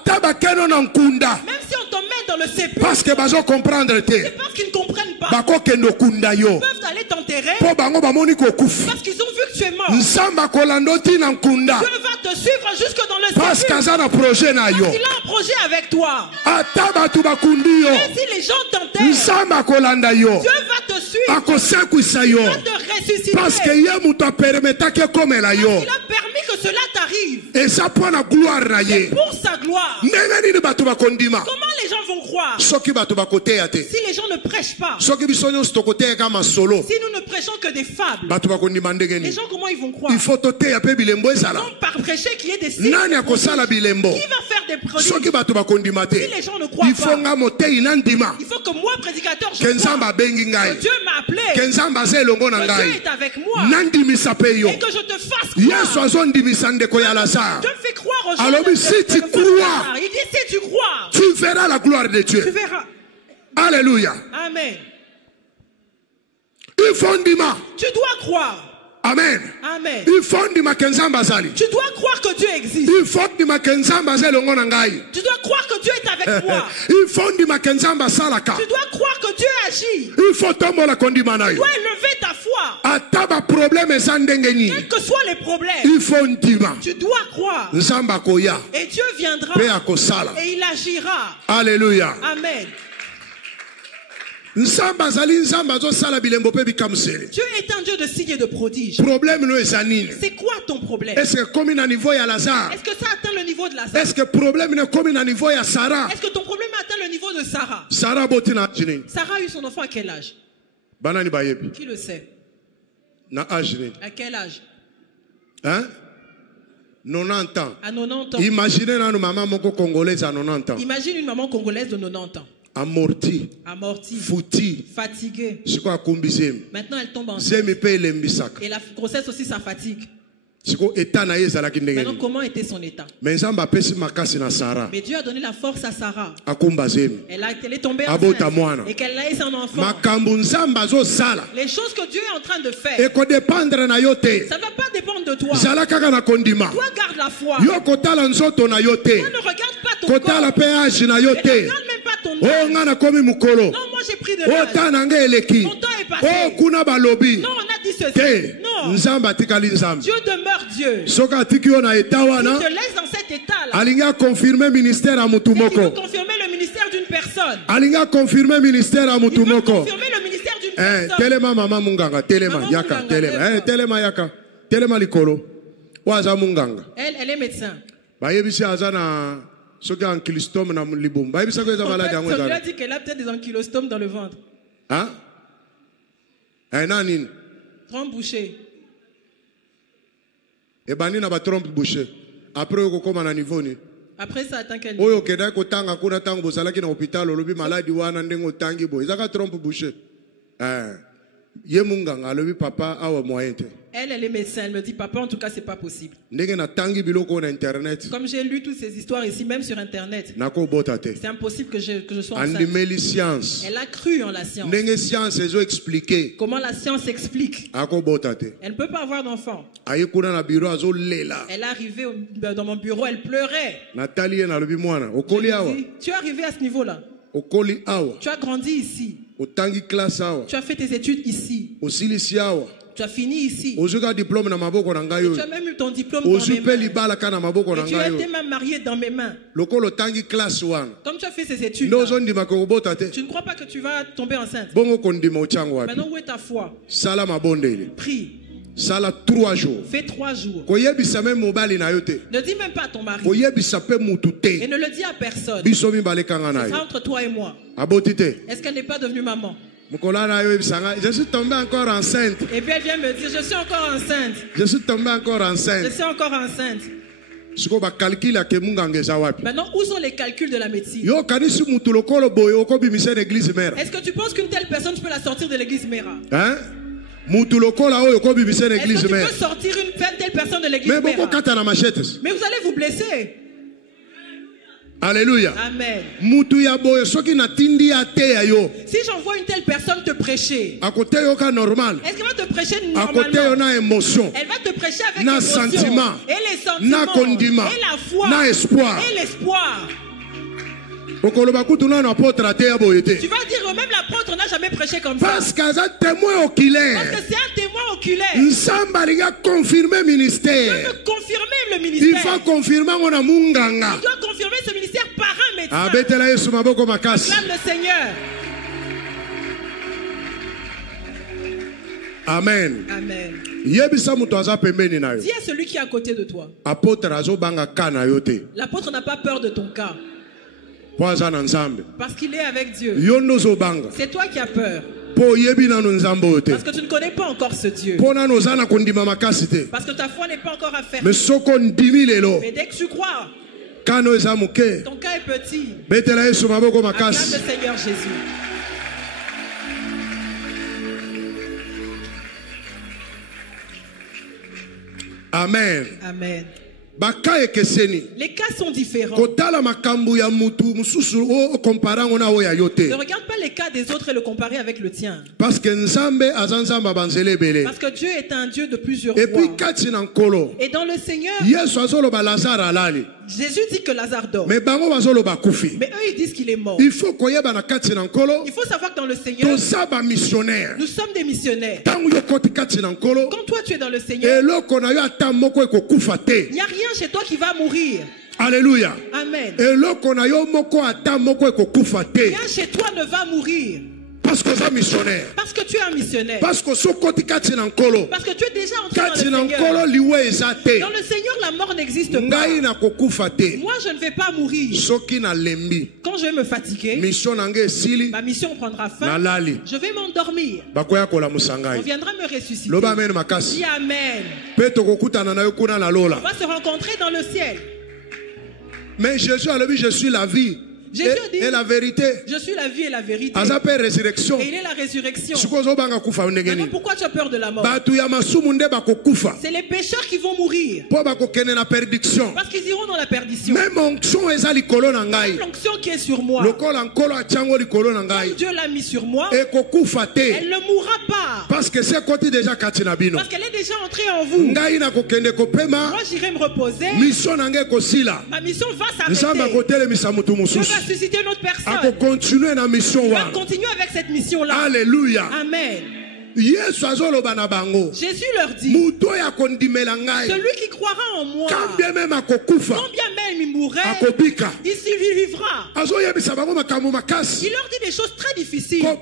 si on te met dans le sépulcre. Parce que bazo comprendre te. C'est parce qu'ils ne comprennent pas. Bako kendo kunda yo. Ils peuvent aller t'enterrer. Po bango bamoni ko kufu. Parce qu'ils ont vu que tu es mort. Nsamba kolando tina nkunda. Dieu va te suivre jusque dans le sépulcre. Parce qu'il a un projet na yo. Parce qu'il a un projet avec toi. Ataba tu bakundi yo. Même si les gens t'enterrent. Nsamba kolanda yo. Dieu va te suivre. Akosekwisa yo. Il va te ressusciter. Parce que ye muto permetta ke komela yo. Il a permis que cela t'arrive. Et ça pour la gloire na ye. Pour sa gloire. Comment les gens vont croire? Si les gens ne prêchent pas. Si nous ne prêchons que des fables. Les gens comment ils vont croire? Il faut par prêcher qu'il y ait des signes. Qui va faire des produits? Si les gens ne croient pas. Il faut que moi prédicateur je crois que Dieu m'a appelé. Que Dieu est avec moi. Et que je te fasse croire. Dieu me fait croire aux gens. Alors si tu crois, il dit si tu crois, tu verras la gloire de Dieu. Tu verras. Alléluia. Amen. Tu dois croire. Amen. Amen. Tu dois croire que Dieu existe. Tu dois croire que Dieu est avec moi. Tu dois croire que Dieu agit. Tu dois élever ta foi. Quels que soient les problèmes. Tu dois croire. Et Dieu viendra. Et il agira. Alléluia. Amen. Dieu est un Dieu de signes et de prodiges. C'est quoi ton problème? Est-ce que ça atteint le niveau de Lazare? Est-ce que ton problème atteint le niveau de Sarah? Sarah a eu son enfant à quel âge? Qui le sait? À quel âge? Hein? 90 ans. À 90 ans. Imaginez une maman congolaise à 90 ans. Imagine une maman congolaise de 90 ans. Amorti, fouti, fatiguée. Maintenant elle tombe enceinte. Et la grossesse aussi ça fatigue. Maintenant comment était son état? Mais Dieu a donné la force à Sarah. Elle est tombée enceinte et qu'elle a eu un enfant. Les choses que Dieu est en train de faire, ça ne va pas dépendre de toi. Toi garde la foi. Toi ne regarde pas ton corps. Ne regarde même pas ton âge. Non, moi j'ai pris de l'âge. Mon temps est passé. Non, on a dit ceci. Non. Dieu demeure Dieu. S'il te laisse dans cet état-là, il veut confirmer le ministère d'une personne. Il veut confirmer le ministère d'une personne. Telema mama munganga, telema yaka, telema, telema yaka, telema likolo. Waza munganga. Elle est médecin. Bayebisi azana soki ankylostome na libum. Bayebisa ko eza malade yango ezana. On lui a dit qu'elle a peut-être des ankylostomes dans le ventre. Hein? Nani? Trompe bouchée. Et bani na ba trompe bouchée. Après ko koma na niveau ni. Après ça atteint quel niveau? Oyo keda ko tanga kuna tango bozala ki na hôpital olobi maladi wana ndengo tangi bo. Ezaka trompe bouchée. Ye munganga alobi papa awa moyen te. Elle est médecin, elle me dit papa en tout cas c'est pas possible. Internet. Comme j'ai lu toutes ces histoires ici même sur internet. C'est impossible que je sois enceinte. Elle a cru en la science. Comment la science explique? Elle ne peut pas avoir d'enfant. Elle est arrivée dans mon bureau, elle pleurait. Tu es arrivé à ce niveau-là. Tu as grandi ici. Tu as fait tes études ici. Tu as fini ici. Tu as même eu ton diplôme dans mes mains. Et tu as été même marié dans mes mains. Comme tu as fait ces études, tu ne crois pas que tu vas tomber enceinte. Maintenant, où est ta foi? Prie. Sala 3 jours. Fais 3 jours. Ne dis même pas à ton mari. Et ne le dis à personne. C'est ça entre toi et moi. Est-ce qu'elle n'est pas devenue maman? Je suis tombé encore enceinte. Et puis elle vient me dire, je suis encore enceinte. Je suis tombé encore enceinte. Je suis encore enceinte. Maintenant, où sont les calculs de la médecine? Est-ce que tu penses qu'une telle personne, tu peux la sortir de l'église Mera? Hein? Est-ce que tu peux sortir une telle personne de l'église Mera? Mais vous allez vous blesser. Alléluia. Amen. Si j'envoie une telle personne te prêcher, est-ce qu'elle va te prêcher normalement? Elle va te prêcher avec l'émotion, et les sentiments, et la foi, et l'espoir. Tu vas dire même l'apôtre n'a jamais prêché comme ça. Parce que c'est un témoin oculaire. Parce que c'est un témoin oculaire. Il doit confirmer le ministère. Il doit confirmer le ministère. Il faut confirmer mon amunganga. Il doit confirmer ce ministère par un médecin. Acclame le Seigneur. Amen. Amen. Dis à celui qui est à côté de toi. L'apôtre n'a pas peur de ton cas. Parce qu'il est avec Dieu. C'est toi qui as peur. Parce que tu ne connais pas encore ce Dieu. Parce que ta foi n'est pas encore affaiblie. Mais dès que tu crois, ton cas est petit. Acclame le Seigneur Jésus. Amen. Amen. Les cas sont différents. Ne regarde pas les cas des autres et le comparer avec le tien. Parce que Dieu est un Dieu de plusieurs rois. Et dans le Seigneur, Jésus dit que Lazare dort. Mais eux ils disent qu'il est mort. Il faut savoir que dans le Seigneur, nous sommes des missionnaires. Quand toi tu es dans le Seigneur, il n'y a rien chez toi qui va mourir. Alléluia. Amen. Rien chez toi ne va mourir. Parce que tu es un missionnaire. Parce que tu es déjà entré dans le Seigneur. Dans le Seigneur, la mort n'existe pas. Moi, je ne vais pas mourir. Quand je vais me fatiguer, ma mission prendra fin. Je vais m'endormir. On viendra me ressusciter. Dis Amen. On va se rencontrer dans le ciel. Mais Jésus a dit, je suis la vie. Jésus dit, et la vérité. Je suis la vie et la vérité. Et il est la résurrection. Maintenant, pourquoi tu as peur de la mort? C'est les pécheurs qui vont mourir. Parce qu'ils iront dans la perdition. Même l'onction qui est sur moi. Comme Dieu l'a mis sur moi, elle ne mourra pas. Parce qu'elle est déjà entrée en vous. Moi, j'irai me reposer. Ma mission va s'arrêter. Susciter une autre personne. On va continuer avec cette mission-là. Alléluia. Amen. Jésus leur dit, celui qui croira en moi, quand bien même il mourrait, il survivra. Il leur dit des choses très difficiles. N'aie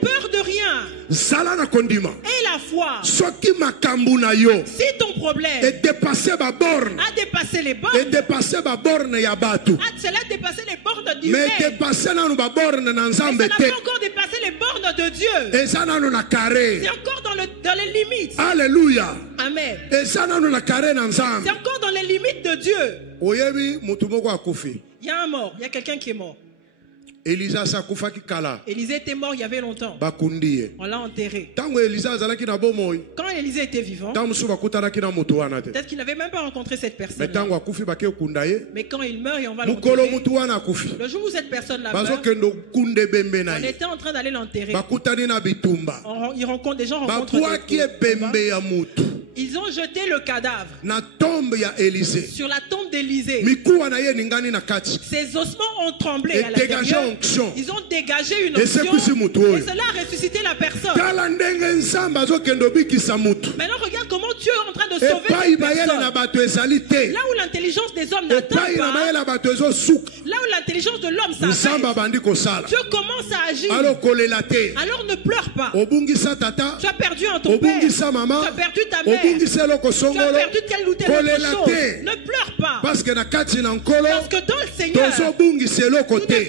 peur de rien. Et la foi. Si ton problème a dépassé les bornes, cela a dépassé les bornes d'humains. Mais cela n'a pas encore dépassé les bornes de Dieu. C'est encore dans les limites. Alléluia. Amen. C'est encore dans les limites de Dieu. Il y a un mort, il y a quelqu'un qui est mort. Élisée était mort il y avait longtemps. On l'a enterré. Quand Élisée était vivant, peut-être qu'il n'avait même pas rencontré cette personne. Mais quand il meurt et on va l'enterrer, le jour où cette personne-là meurt, on était en train d'aller l'enterrer. Ils rencontrent des gens, ils ont jeté le cadavre sur la tombe d'Élisée. Ses ossements ont tremblé à l'intérieur. Ils ont dégagé une onction et cela a ressuscité la personne. Maintenant regarde comment Dieu est en train de sauver cette personne. Là où l'intelligence des hommes n'atteint pas, là où l'intelligence de l'homme s'arrête, Dieu commence à agir. Alors ne pleure pas. Tu as perdu ton père, tu as perdu ta mère, tu as perdu telle ou telle autre chose. Ne pleure pas. Parce que dans le Seigneur, nous ne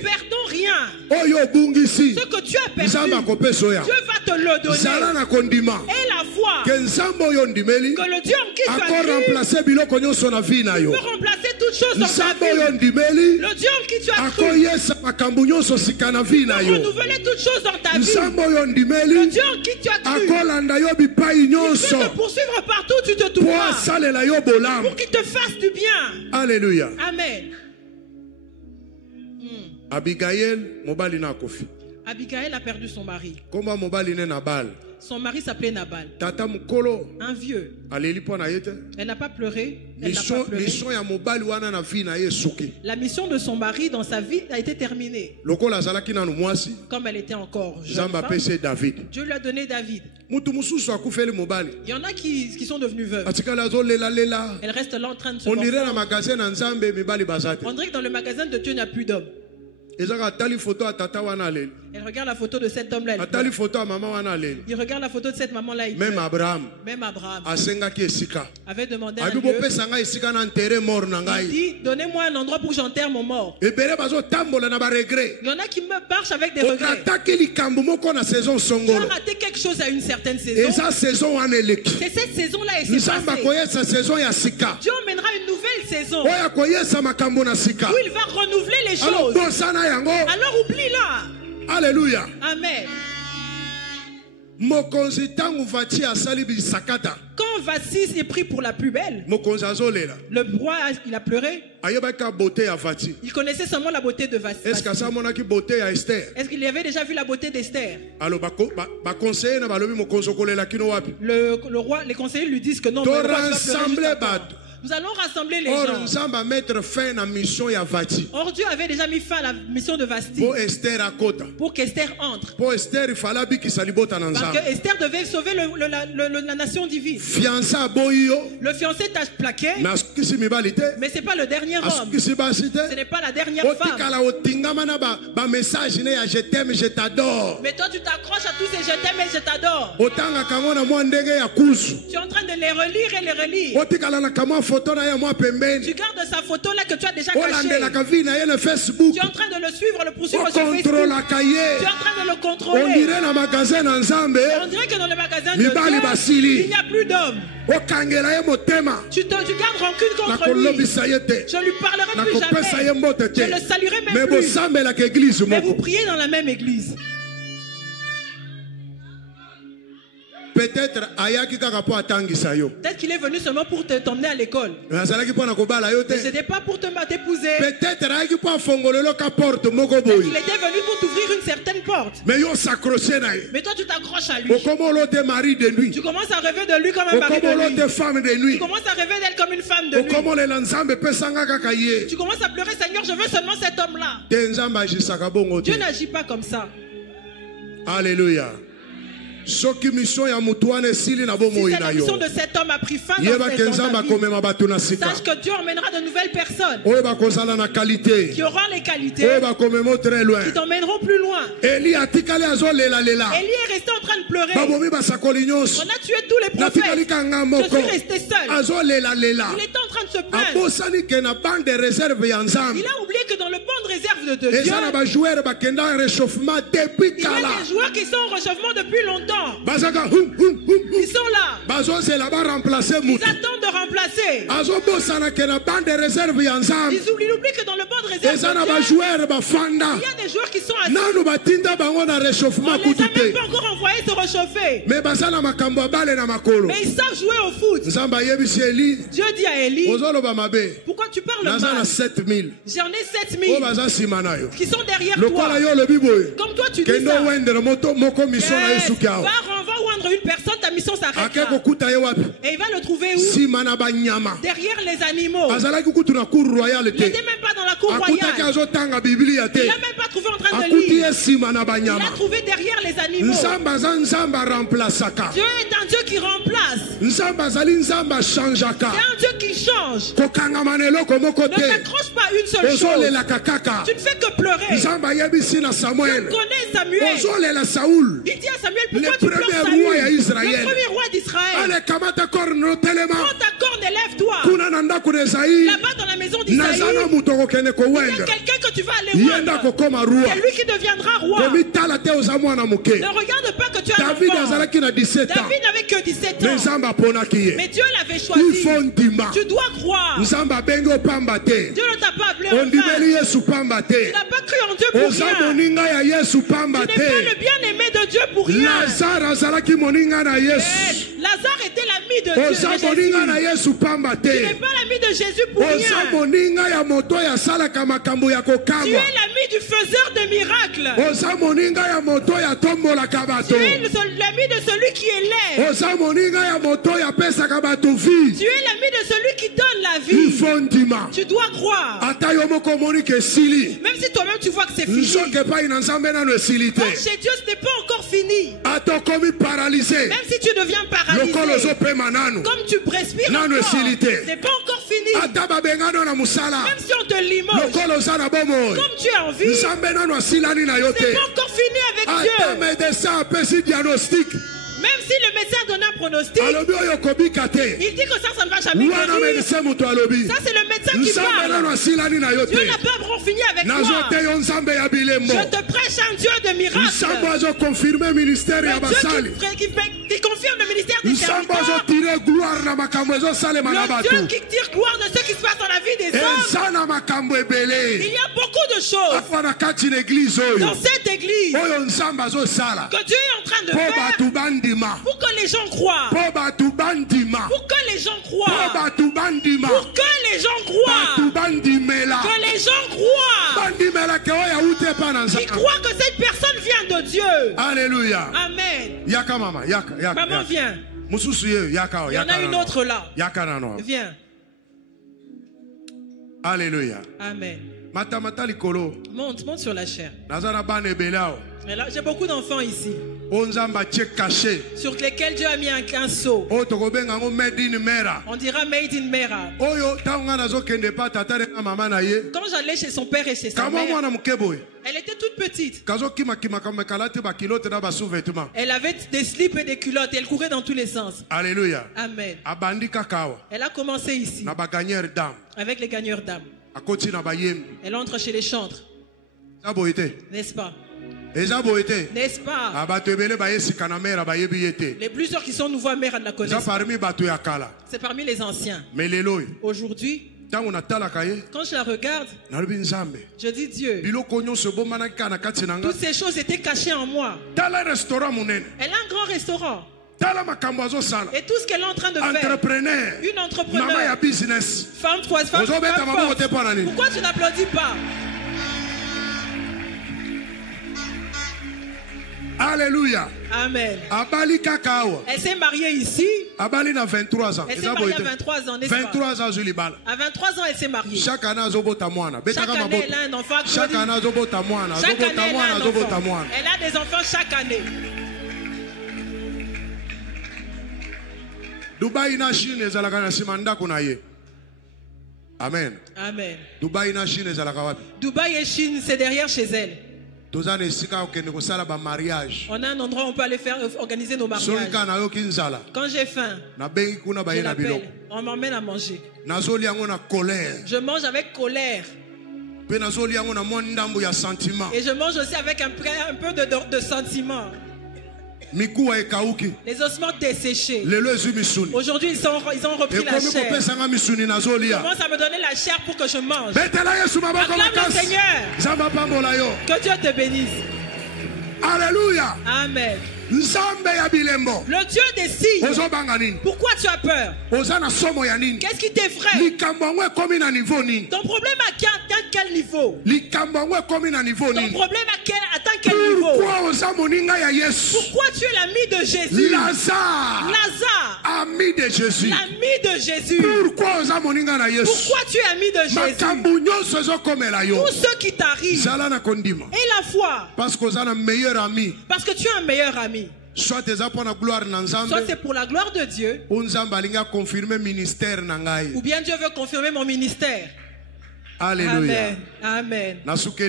perdons rien. Ce que tu as perdu, Dieu va te le donner. Et la foi que le Dieu en qui tu as cru peut remplacer toutes choses dans ta vie. Le Dieu en qui tu as cru peut renouveler toutes choses dans ta vie. Le Dieu en qui tu as cru peut te poursuivre partout où tu te trouveras pour qu'il te fasse du bien. Alléluia. Amen. Abigail, mobali na kofi. Abigail a perdu son mari. Comment mobali ne Nabal? Son mari s'appelait Nabal. Tata mukolo. Un vieux. Elle n'a pas pleuré. La mission de son mari dans sa vie a été terminée. Comme elle était encore jeune femme, Dieu lui a donné David. Il y en a qui sont devenus veuves. Elle reste là en train de se morfondre. On dirait que dans le magasin de Dieu, il n'y a plus d'hommes. Elle regarde la photo de cet homme-là. Il regarde la photo de cette maman-là. Même Abraham avait demandé à Dieu. Il dit, donnez-moi un endroit pour que j'enterre mon mort. Il y en a qui me marchent avec des regrets. Tu as raté quelque chose à une certaine saison. C'est cette saison-là et c'est passé. Dieu emmènera une nouvelle saison où il va renouveler les choses. Alors oublie-la. Alléluia. Amen. Quand Vassis est pris pour la plus belle, le roi il a pleuré. Il connaissait seulement la beauté de Vassis. Est-ce qu'il avait déjà vu la beauté d'Esther? Le roi, les conseillers lui disent que non, nous allons rassembler les gens. Or Dieu avait déjà mis fin à la mission de Vasti pour qu'Esther entre. Parce que Esther devait sauver la nation divine. Le fiancé t'a plaqué, mais ce n'est pas le dernier homme. Ce n'est pas la dernière femme. Mais toi tu t'accroches à tous ces je t'aime et je t'adore. Tu es en train de les relire et les relire. Tu gardes sa photo là que tu as déjà cachée. Tu es en train de le suivre, le poursuivre sur Facebook. Tu es en train de le contrôler. On dirait que dans le magasin de Dieu, il n'y a plus d'hommes. Tu gardes rancune contre lui. Je lui parlerai plus jamais. Je le saluerai même plus. Mais vous priez dans la même église. Peut-être qu'il est venu seulement pour t'emmener à l'école. Mais ce n'était pas pour t'épouser. Peut-être qu'il était venu pour t'ouvrir une certaine porte. Mais toi tu t'accroches à lui. Tu commences à rêver de lui comme un mari de nuit. Tu commences à rêver d'elle comme une femme de nuit. Tu commences à pleurer, Seigneur, je veux seulement cet homme-là. Dieu n'agit pas comme ça. Alléluia. Si la mission de cet homme a pris fin dans sa vie, sache que Dieu emmènera de nouvelles personnes qui auront les qualités, qui t'emmèneront plus loin. Élie est resté en train de pleurer. On a tué tous les prophètes. Je suis resté seul. Il était en train de se plaindre. Il a oublié que dans le banc de réserve de Dieu, il y a des joueurs qui sont en réchauffement depuis longtemps. Ils sont là. Ils attendent de remplacer. Ils oublient que dans le banc de réserve, il y a des joueurs qui sont assis. On ne les a même pas encore envoyés se réchauffer. Mais ils savent jouer au foot. Dieu dit à Élie, pourquoi tu parles mal? J'en ai 7000 qui sont derrière toi. Comme toi tu dis ça. Va rendre une personne, ta mission s'arrête là. Et il va le trouver où? Derrière les animaux. Il n'était même pas dans la cour royale. Il n'a même pas trouvé en train de lire. Il a trouvé derrière les animaux. Dieu est un Dieu qui remplace. C'est un Dieu qui change. Ne t'accroche pas une seule chose. Tu ne fais que pleurer. Tu connais Samuel. Il dit à Samuel, pourquoi tu pleures Saül? Le premier roi d'Israël. Prends ta corne et lève-toi. Là-bas dans la maison d'Isaïe, il y a quelqu'un que tu vas aller voir. C'est lui qui deviendra roi. Ne regarde pas que tu as un enfant. David n'avait que 17 ans. Mais Dieu l'avait choisi. Tu dois croire. Dieu ne t'a pas appelé en vain. Tu n'as pas cru en Dieu pour rien. Tu n'es pas le bien-aimé de Dieu pour rien. Lazare était l'ami de Dieu. Tu n'es pas l'ami de Jésus pour rien. Tu es l'ami l'ami du faiseur de miracles. Tu es l'ami de celui qui est laid. Tu es l'ami de celui qui donne la vie. Tu dois croire. Même si toi-même tu vois que c'est fini. Donc chez Dieu ce n'est pas encore fini. Même si tu deviens paralysé. Comme tu respires encore. C'est pas encore fini. Même si on te limoge. Comme tu as envie. C'est pas encore fini avec Dieu. Même si le médecin donne un pronostic, il dit que ça ne va jamais guérir. Ça c'est le médecin qui parle. Dieu n'a pas encore fini avec toi. Je te prêche un Dieu de miracles. Dieu qui confirme le ministère des serviteurs. Le Dieu qui tire gloire de ce qui se passe dans la vie des hommes. Il y a beaucoup de choses dans cette église que Dieu est en train de faire pour que les gens croient. Pour que les gens croient. Pour que les gens croient. Que les gens croient. Ils croient que cette personne vient de Dieu. Alléluia. Amen. Maman, viens. Il y en a une autre là. Viens. Alléluia. Amen. Monte sur la chair. Et là, j'ai beaucoup d'enfants ici sur lesquels Dieu a mis un sceau. On dira made in Mera. Quand j'allais chez son père et chez sa mère, elle était toute petite. Elle avait des slips et des culottes et elle courait dans tous les sens. Alléluia. Amen. Elle a commencé ici avec les gagneurs d'âme. Elle entre chez les chantres. N'est-ce pas? N'est-ce pas? Les plusieurs qui sont nouveaux à Mera ne la connaissent pas. C'est parmi les anciens. Aujourd'hui, quand je la regarde, je dis Dieu, toutes ces choses étaient cachées en moi. Elle a un grand restaurant. Et tout ce qu'elle est en train de faire, une entrepreneur, femme forte. Pourquoi tu n'applaudis pas? Alléluia. Amen. Elle s'est mariée ici. Elle s'est mariée à 23 ans. 23 ans, n'est-ce pas? 23 ans, à 23 ans, elle s'est mariée. Chaque année, elle a un enfant. Chaque année, elle a des enfants chaque année. Dubai na Chine ezalaka na simanda kuna ye. Amen. Amen. Dubai na Chine ezalaka wapi? Dubaï et Chine, c'est derrière chez elle. On a un endroit où on peut aller organiser nos mariages. Quand j'ai faim, je l'appelle. On m'emmène à manger. Je mange avec colère. Et je mange aussi avec un peu de sentiment. Les ossements desséchés. Aujourd'hui, ils ont repris la chair. Ils commencent à me donner la chair pour que je mange. Acclame le Seigneur. Que Dieu te bénisse. Alléluia. Amen. Le Dieu des signes. Pourquoi tu as peur? Qu'est-ce qui t'effraie? Ton problème atteint quel niveau? Ton problème atteint quel niveau? Pourquoi tu es l'ami de Jésus? Lazare, ami de Jésus. L'ami de Jésus. Pourquoi tu es ami de Jésus? Tout ce qui t'arrive. Et la foi. Parce que tu as un meilleur ami. Parce que tu es un meilleur ami. Soit c'est pour la gloire de Dieu. Ou bien Dieu veut confirmer mon ministère. Alléluia. Amen. Acclame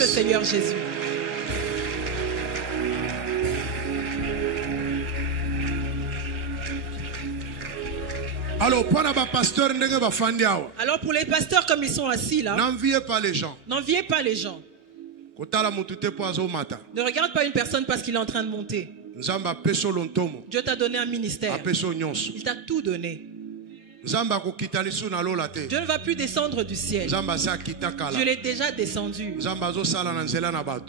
le Seigneur Jésus. Alors pour les pasteurs comme ils sont assis là, n'enviez pas les gens. N'enviez pas les gens. Ne regarde pas une personne parce qu'il est en train de monter. Dieu t'a donné un ministère. Il t'a tout donné. Dieu ne va plus descendre du ciel. Dieu l'est déjà descendu.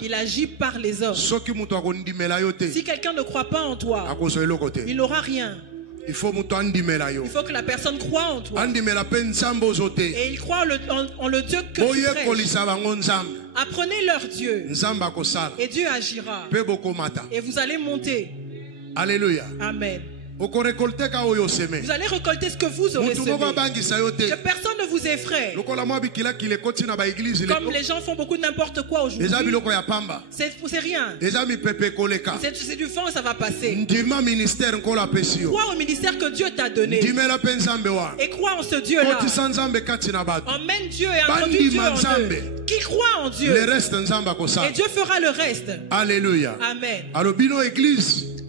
Il agit par les hommes. Si quelqu'un ne croit pas en toi, il n'aura rien. Il faut que la personne croie en toi. Et il croit en le Dieu que tu prêches. Apprenez leur Dieu. Et Dieu agira. Et vous allez monter. Alléluia. Amen. Vous allez récolter ce que vous aurez semé. Que personne ne vous effraie. Comme les gens font beaucoup de n'importe quoi aujourd'hui. C'est rien. C'est du vent, ça va passer. Crois au ministère que Dieu t'a donné. Et crois en ce Dieu-là. Emmène Dieu et introduis Dieu en eux. Qui croit en Dieu. Et Dieu fera le reste. Alléluia. Amen.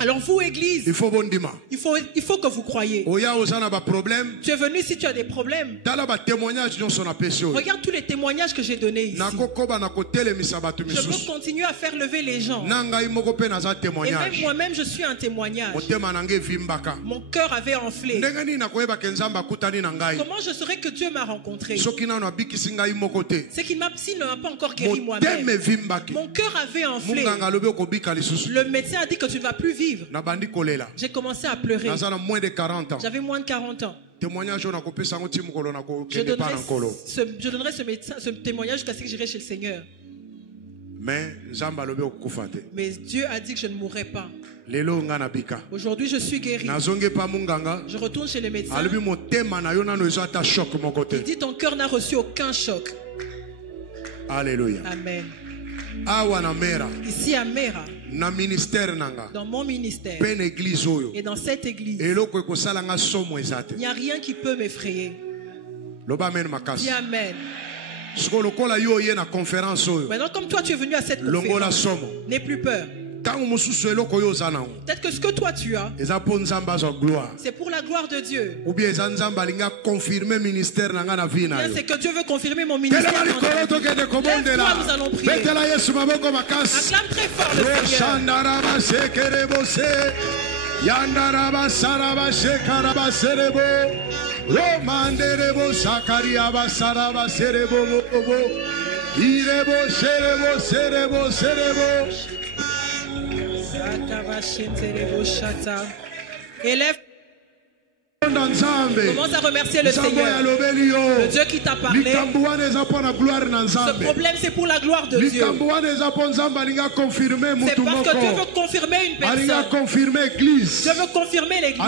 Alors vous, Église, il faut que vous croyiez. Tu es venu si tu as des problèmes. Regarde tous les témoignages que j'ai donnés ici. Je peux continuer à faire lever les gens. Et même moi-même, je suis un témoignage. Mon cœur avait enflé. Comment je saurais que Dieu m'a rencontré? C'est qu'il ne m'a pas encore guéri moi-même. Mon cœur avait enflé. Le médecin a dit que tu ne vas plus vivre. J'ai commencé à pleurer. J'avais moins de 40 ans. Je donnerai ce témoignage jusqu'à ce que j'irai chez le Seigneur. Mais Dieu a dit que je ne mourrais pas. Aujourd'hui, je suis guéri. Je retourne chez les médecins. Il dit ton cœur n'a reçu aucun choc. Alléluia. Amen. Ici à Mera, dans mon ministère et dans cette église, il n'y a rien qui peut m'effrayer. Dis Amen. Maintenant, comme toi tu es venu à cette conférence, n'aie plus peur. Peut-être que ce que toi tu as, c'est pour la gloire de Dieu. Ou bien c'est que Dieu veut confirmer mon ministère. Lève-toi, nous allons prier. Acclame très fort le Seigneur. Élève. Commence à remercier le Seigneur, le Dieu qui t'a parlé. Ce problème c'est pour la gloire de Dieu. C'est parce que Dieu veut confirmer une personne. Dieu veut confirmer l'église.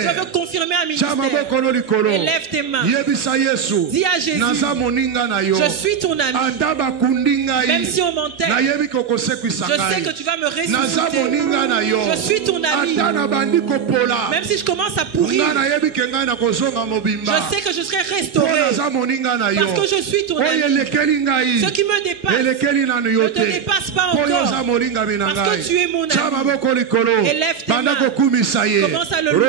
Dieu veut confirmer un ministère. Élève tes mains. Dis à Jésus, je suis ton ami. Même si on m'enterre, je sais que tu vas me ressusciter. Je suis ton ami. Même si je commence à pourrir, je sais que je serai restauré parce que je suis ton ami. Ce qui me dépasse ne te dépasse pas encore parce que tu es mon ami. Élève tes mains. Commence à le louer.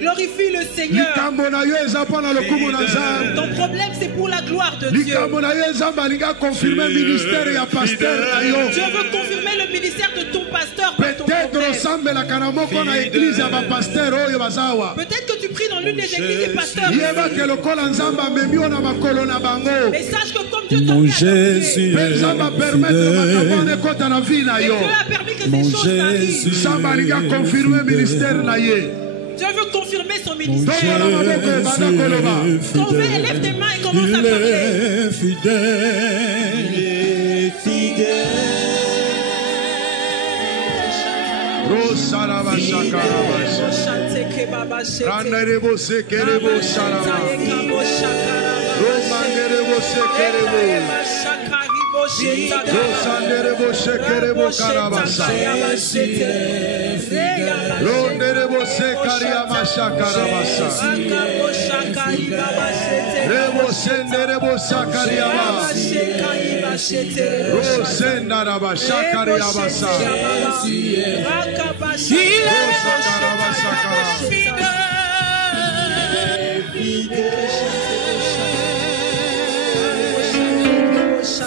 Glorifie le Seigneur. Ton problème c'est pour la gloire de Dieu. Dieu veut confirmer le ministère de ton pasteur. Peut-être que tu pries dans l'une des églises des pasteurs. Mais sache que comme Dieu mon Jésus Dieu a permis que ces choses arrivent. Dieu veut confirmer son ministère. Lève tes mains et commence à parler. Il est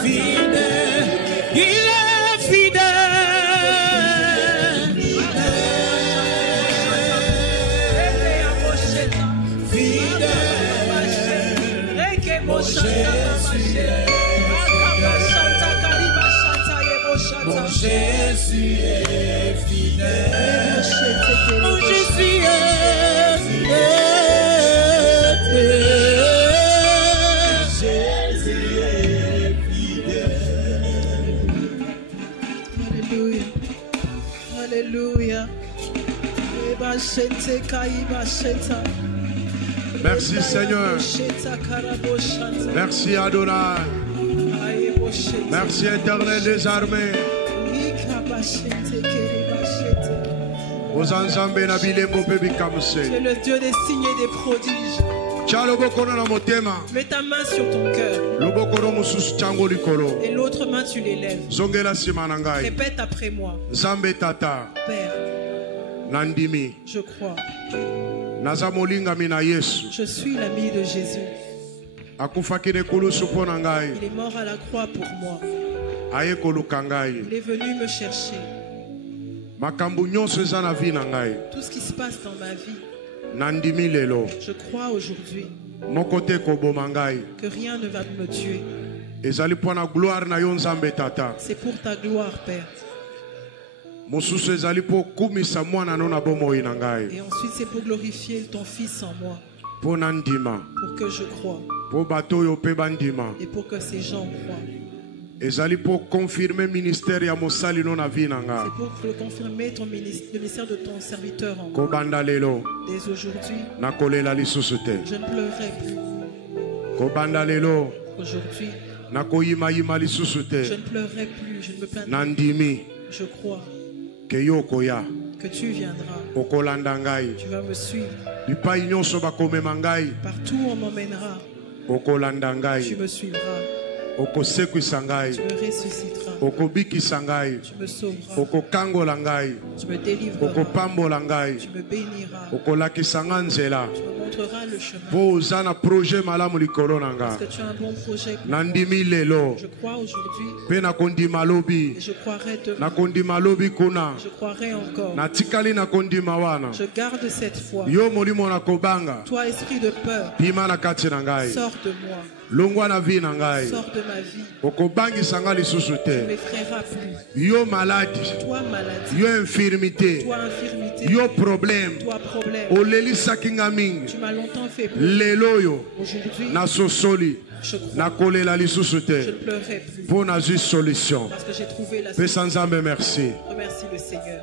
fidèle, il est fidèle. Mon Jésus est fidèle. Mon Jésus est fidèle. Mon Jésus est fidèle. Jésus est fidèle. Alléluia. Alléluia. Merci Seigneur. Merci Adonai. Merci Éternel des armées. Tu es le Dieu des signes et des prodiges. Mets ta main sur ton cœur. Et l'autre main tu l'élèves. Répète après moi. Père, je crois. Je suis l'ami de Jésus. Il est mort à la croix pour moi. Il est venu me chercher. Tout ce qui se passe dans ma vie, je crois aujourd'hui que rien ne va me tuer. C'est pour ta gloire, Père. Et ensuite c'est pour glorifier ton Fils en moi. Pour que je croie. Et pour que ces gens croient. C'est pour confirmer le ministère de ton serviteur en moi. Dès aujourd'hui, je ne pleurerai plus. Aujourd'hui, je ne pleurerai plus. Je ne me plaindrai plus. Je crois que tu viendras. Tu vas me suivre. Partout où on m'emmènera, tu me suivras. Tu me ressusciteras. Tu me sauveras. Tu me délivreras. Tu me béniras. Tu me montreras le chemin. Parce que tu as un bon projet pour moi. Je crois aujourd'hui. Et je croirai demain. Je croirai encore. Je garde cette foi. Toi, esprit de peur, sors de moi. Sors de ma vie. Je ne m'effraierai plus. Yo maladie. Toi maladie. Yo infirmité. Toi infirmité. Yo problème. Toi problème. Tu m'as longtemps fait peur. Aujourd'hui, na sosoli. Je crois. Na kolela lisusu te. Je ne pleurerai plus. Pour na solution. Parce que j'ai trouvé la solution. Merci. Remercie le Seigneur.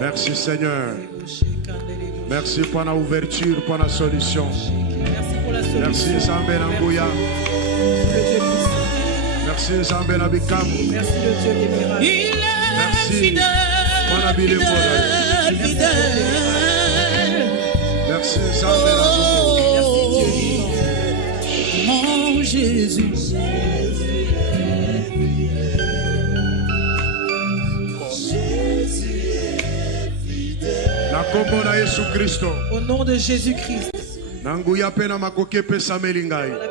Merci Seigneur. Merci pour la ouverture, pour la solution. Merci pour la solution. Merci Zambé Nangouya. Merci Zambé Nabikamu. Merci le Dieu des miracles. Il est fidèle. Merci Zambé Nangouya. Mon Jésus. Au nom de Jésus-Christ. Par la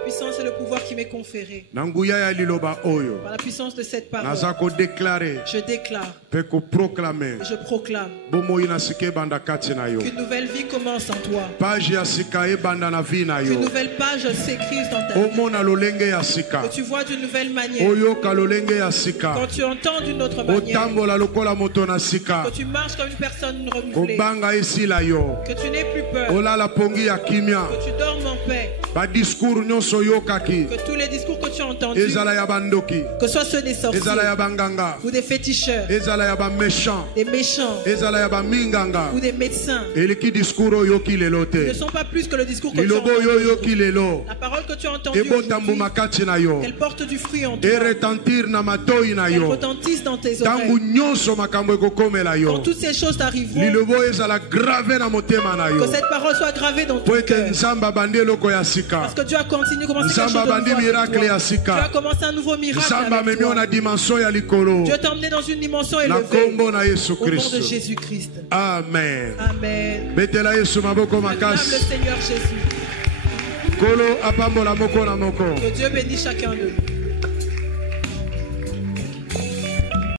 puissance et le pouvoir qui m'est conféré. Par la puissance de cette parole. Je déclare. Et je proclame. Qu'une nouvelle vie commence en toi. Qu'une nouvelle page s'écrive dans ta vie. Que tu vois d'une nouvelle manière. Quand tu entends d'une autre manière. Que tu marches comme une personne renouvelée. Que tu n'aies plus peur. Que tu dormes en paix. Que tous les discours que tu as entendus, que ce soit ceux des sorciers ou des féticheurs, des méchants ou des médecins, ne sont pas plus que le discours que tu as entendu. La parole que tu as entendue aujourd'hui, qu'elle porte du fruit en toi, qu'elle retentisse dans tes oreilles. Quand toutes ces choses t'arriveront, que cette parole soit gravée dans ton cœur. Parce que Dieu a continué à commencer quelque chose de nouveau. Dieu a commencé un nouveau miracle avec toi. Dieu t'a emmené dans une dimension élevée. Au nom de Jésus-Christ. Amen. Amen. Acclame le Seigneur Jésus. Kolo apambola moko na moko. Que Dieu bénisse chacun de nous.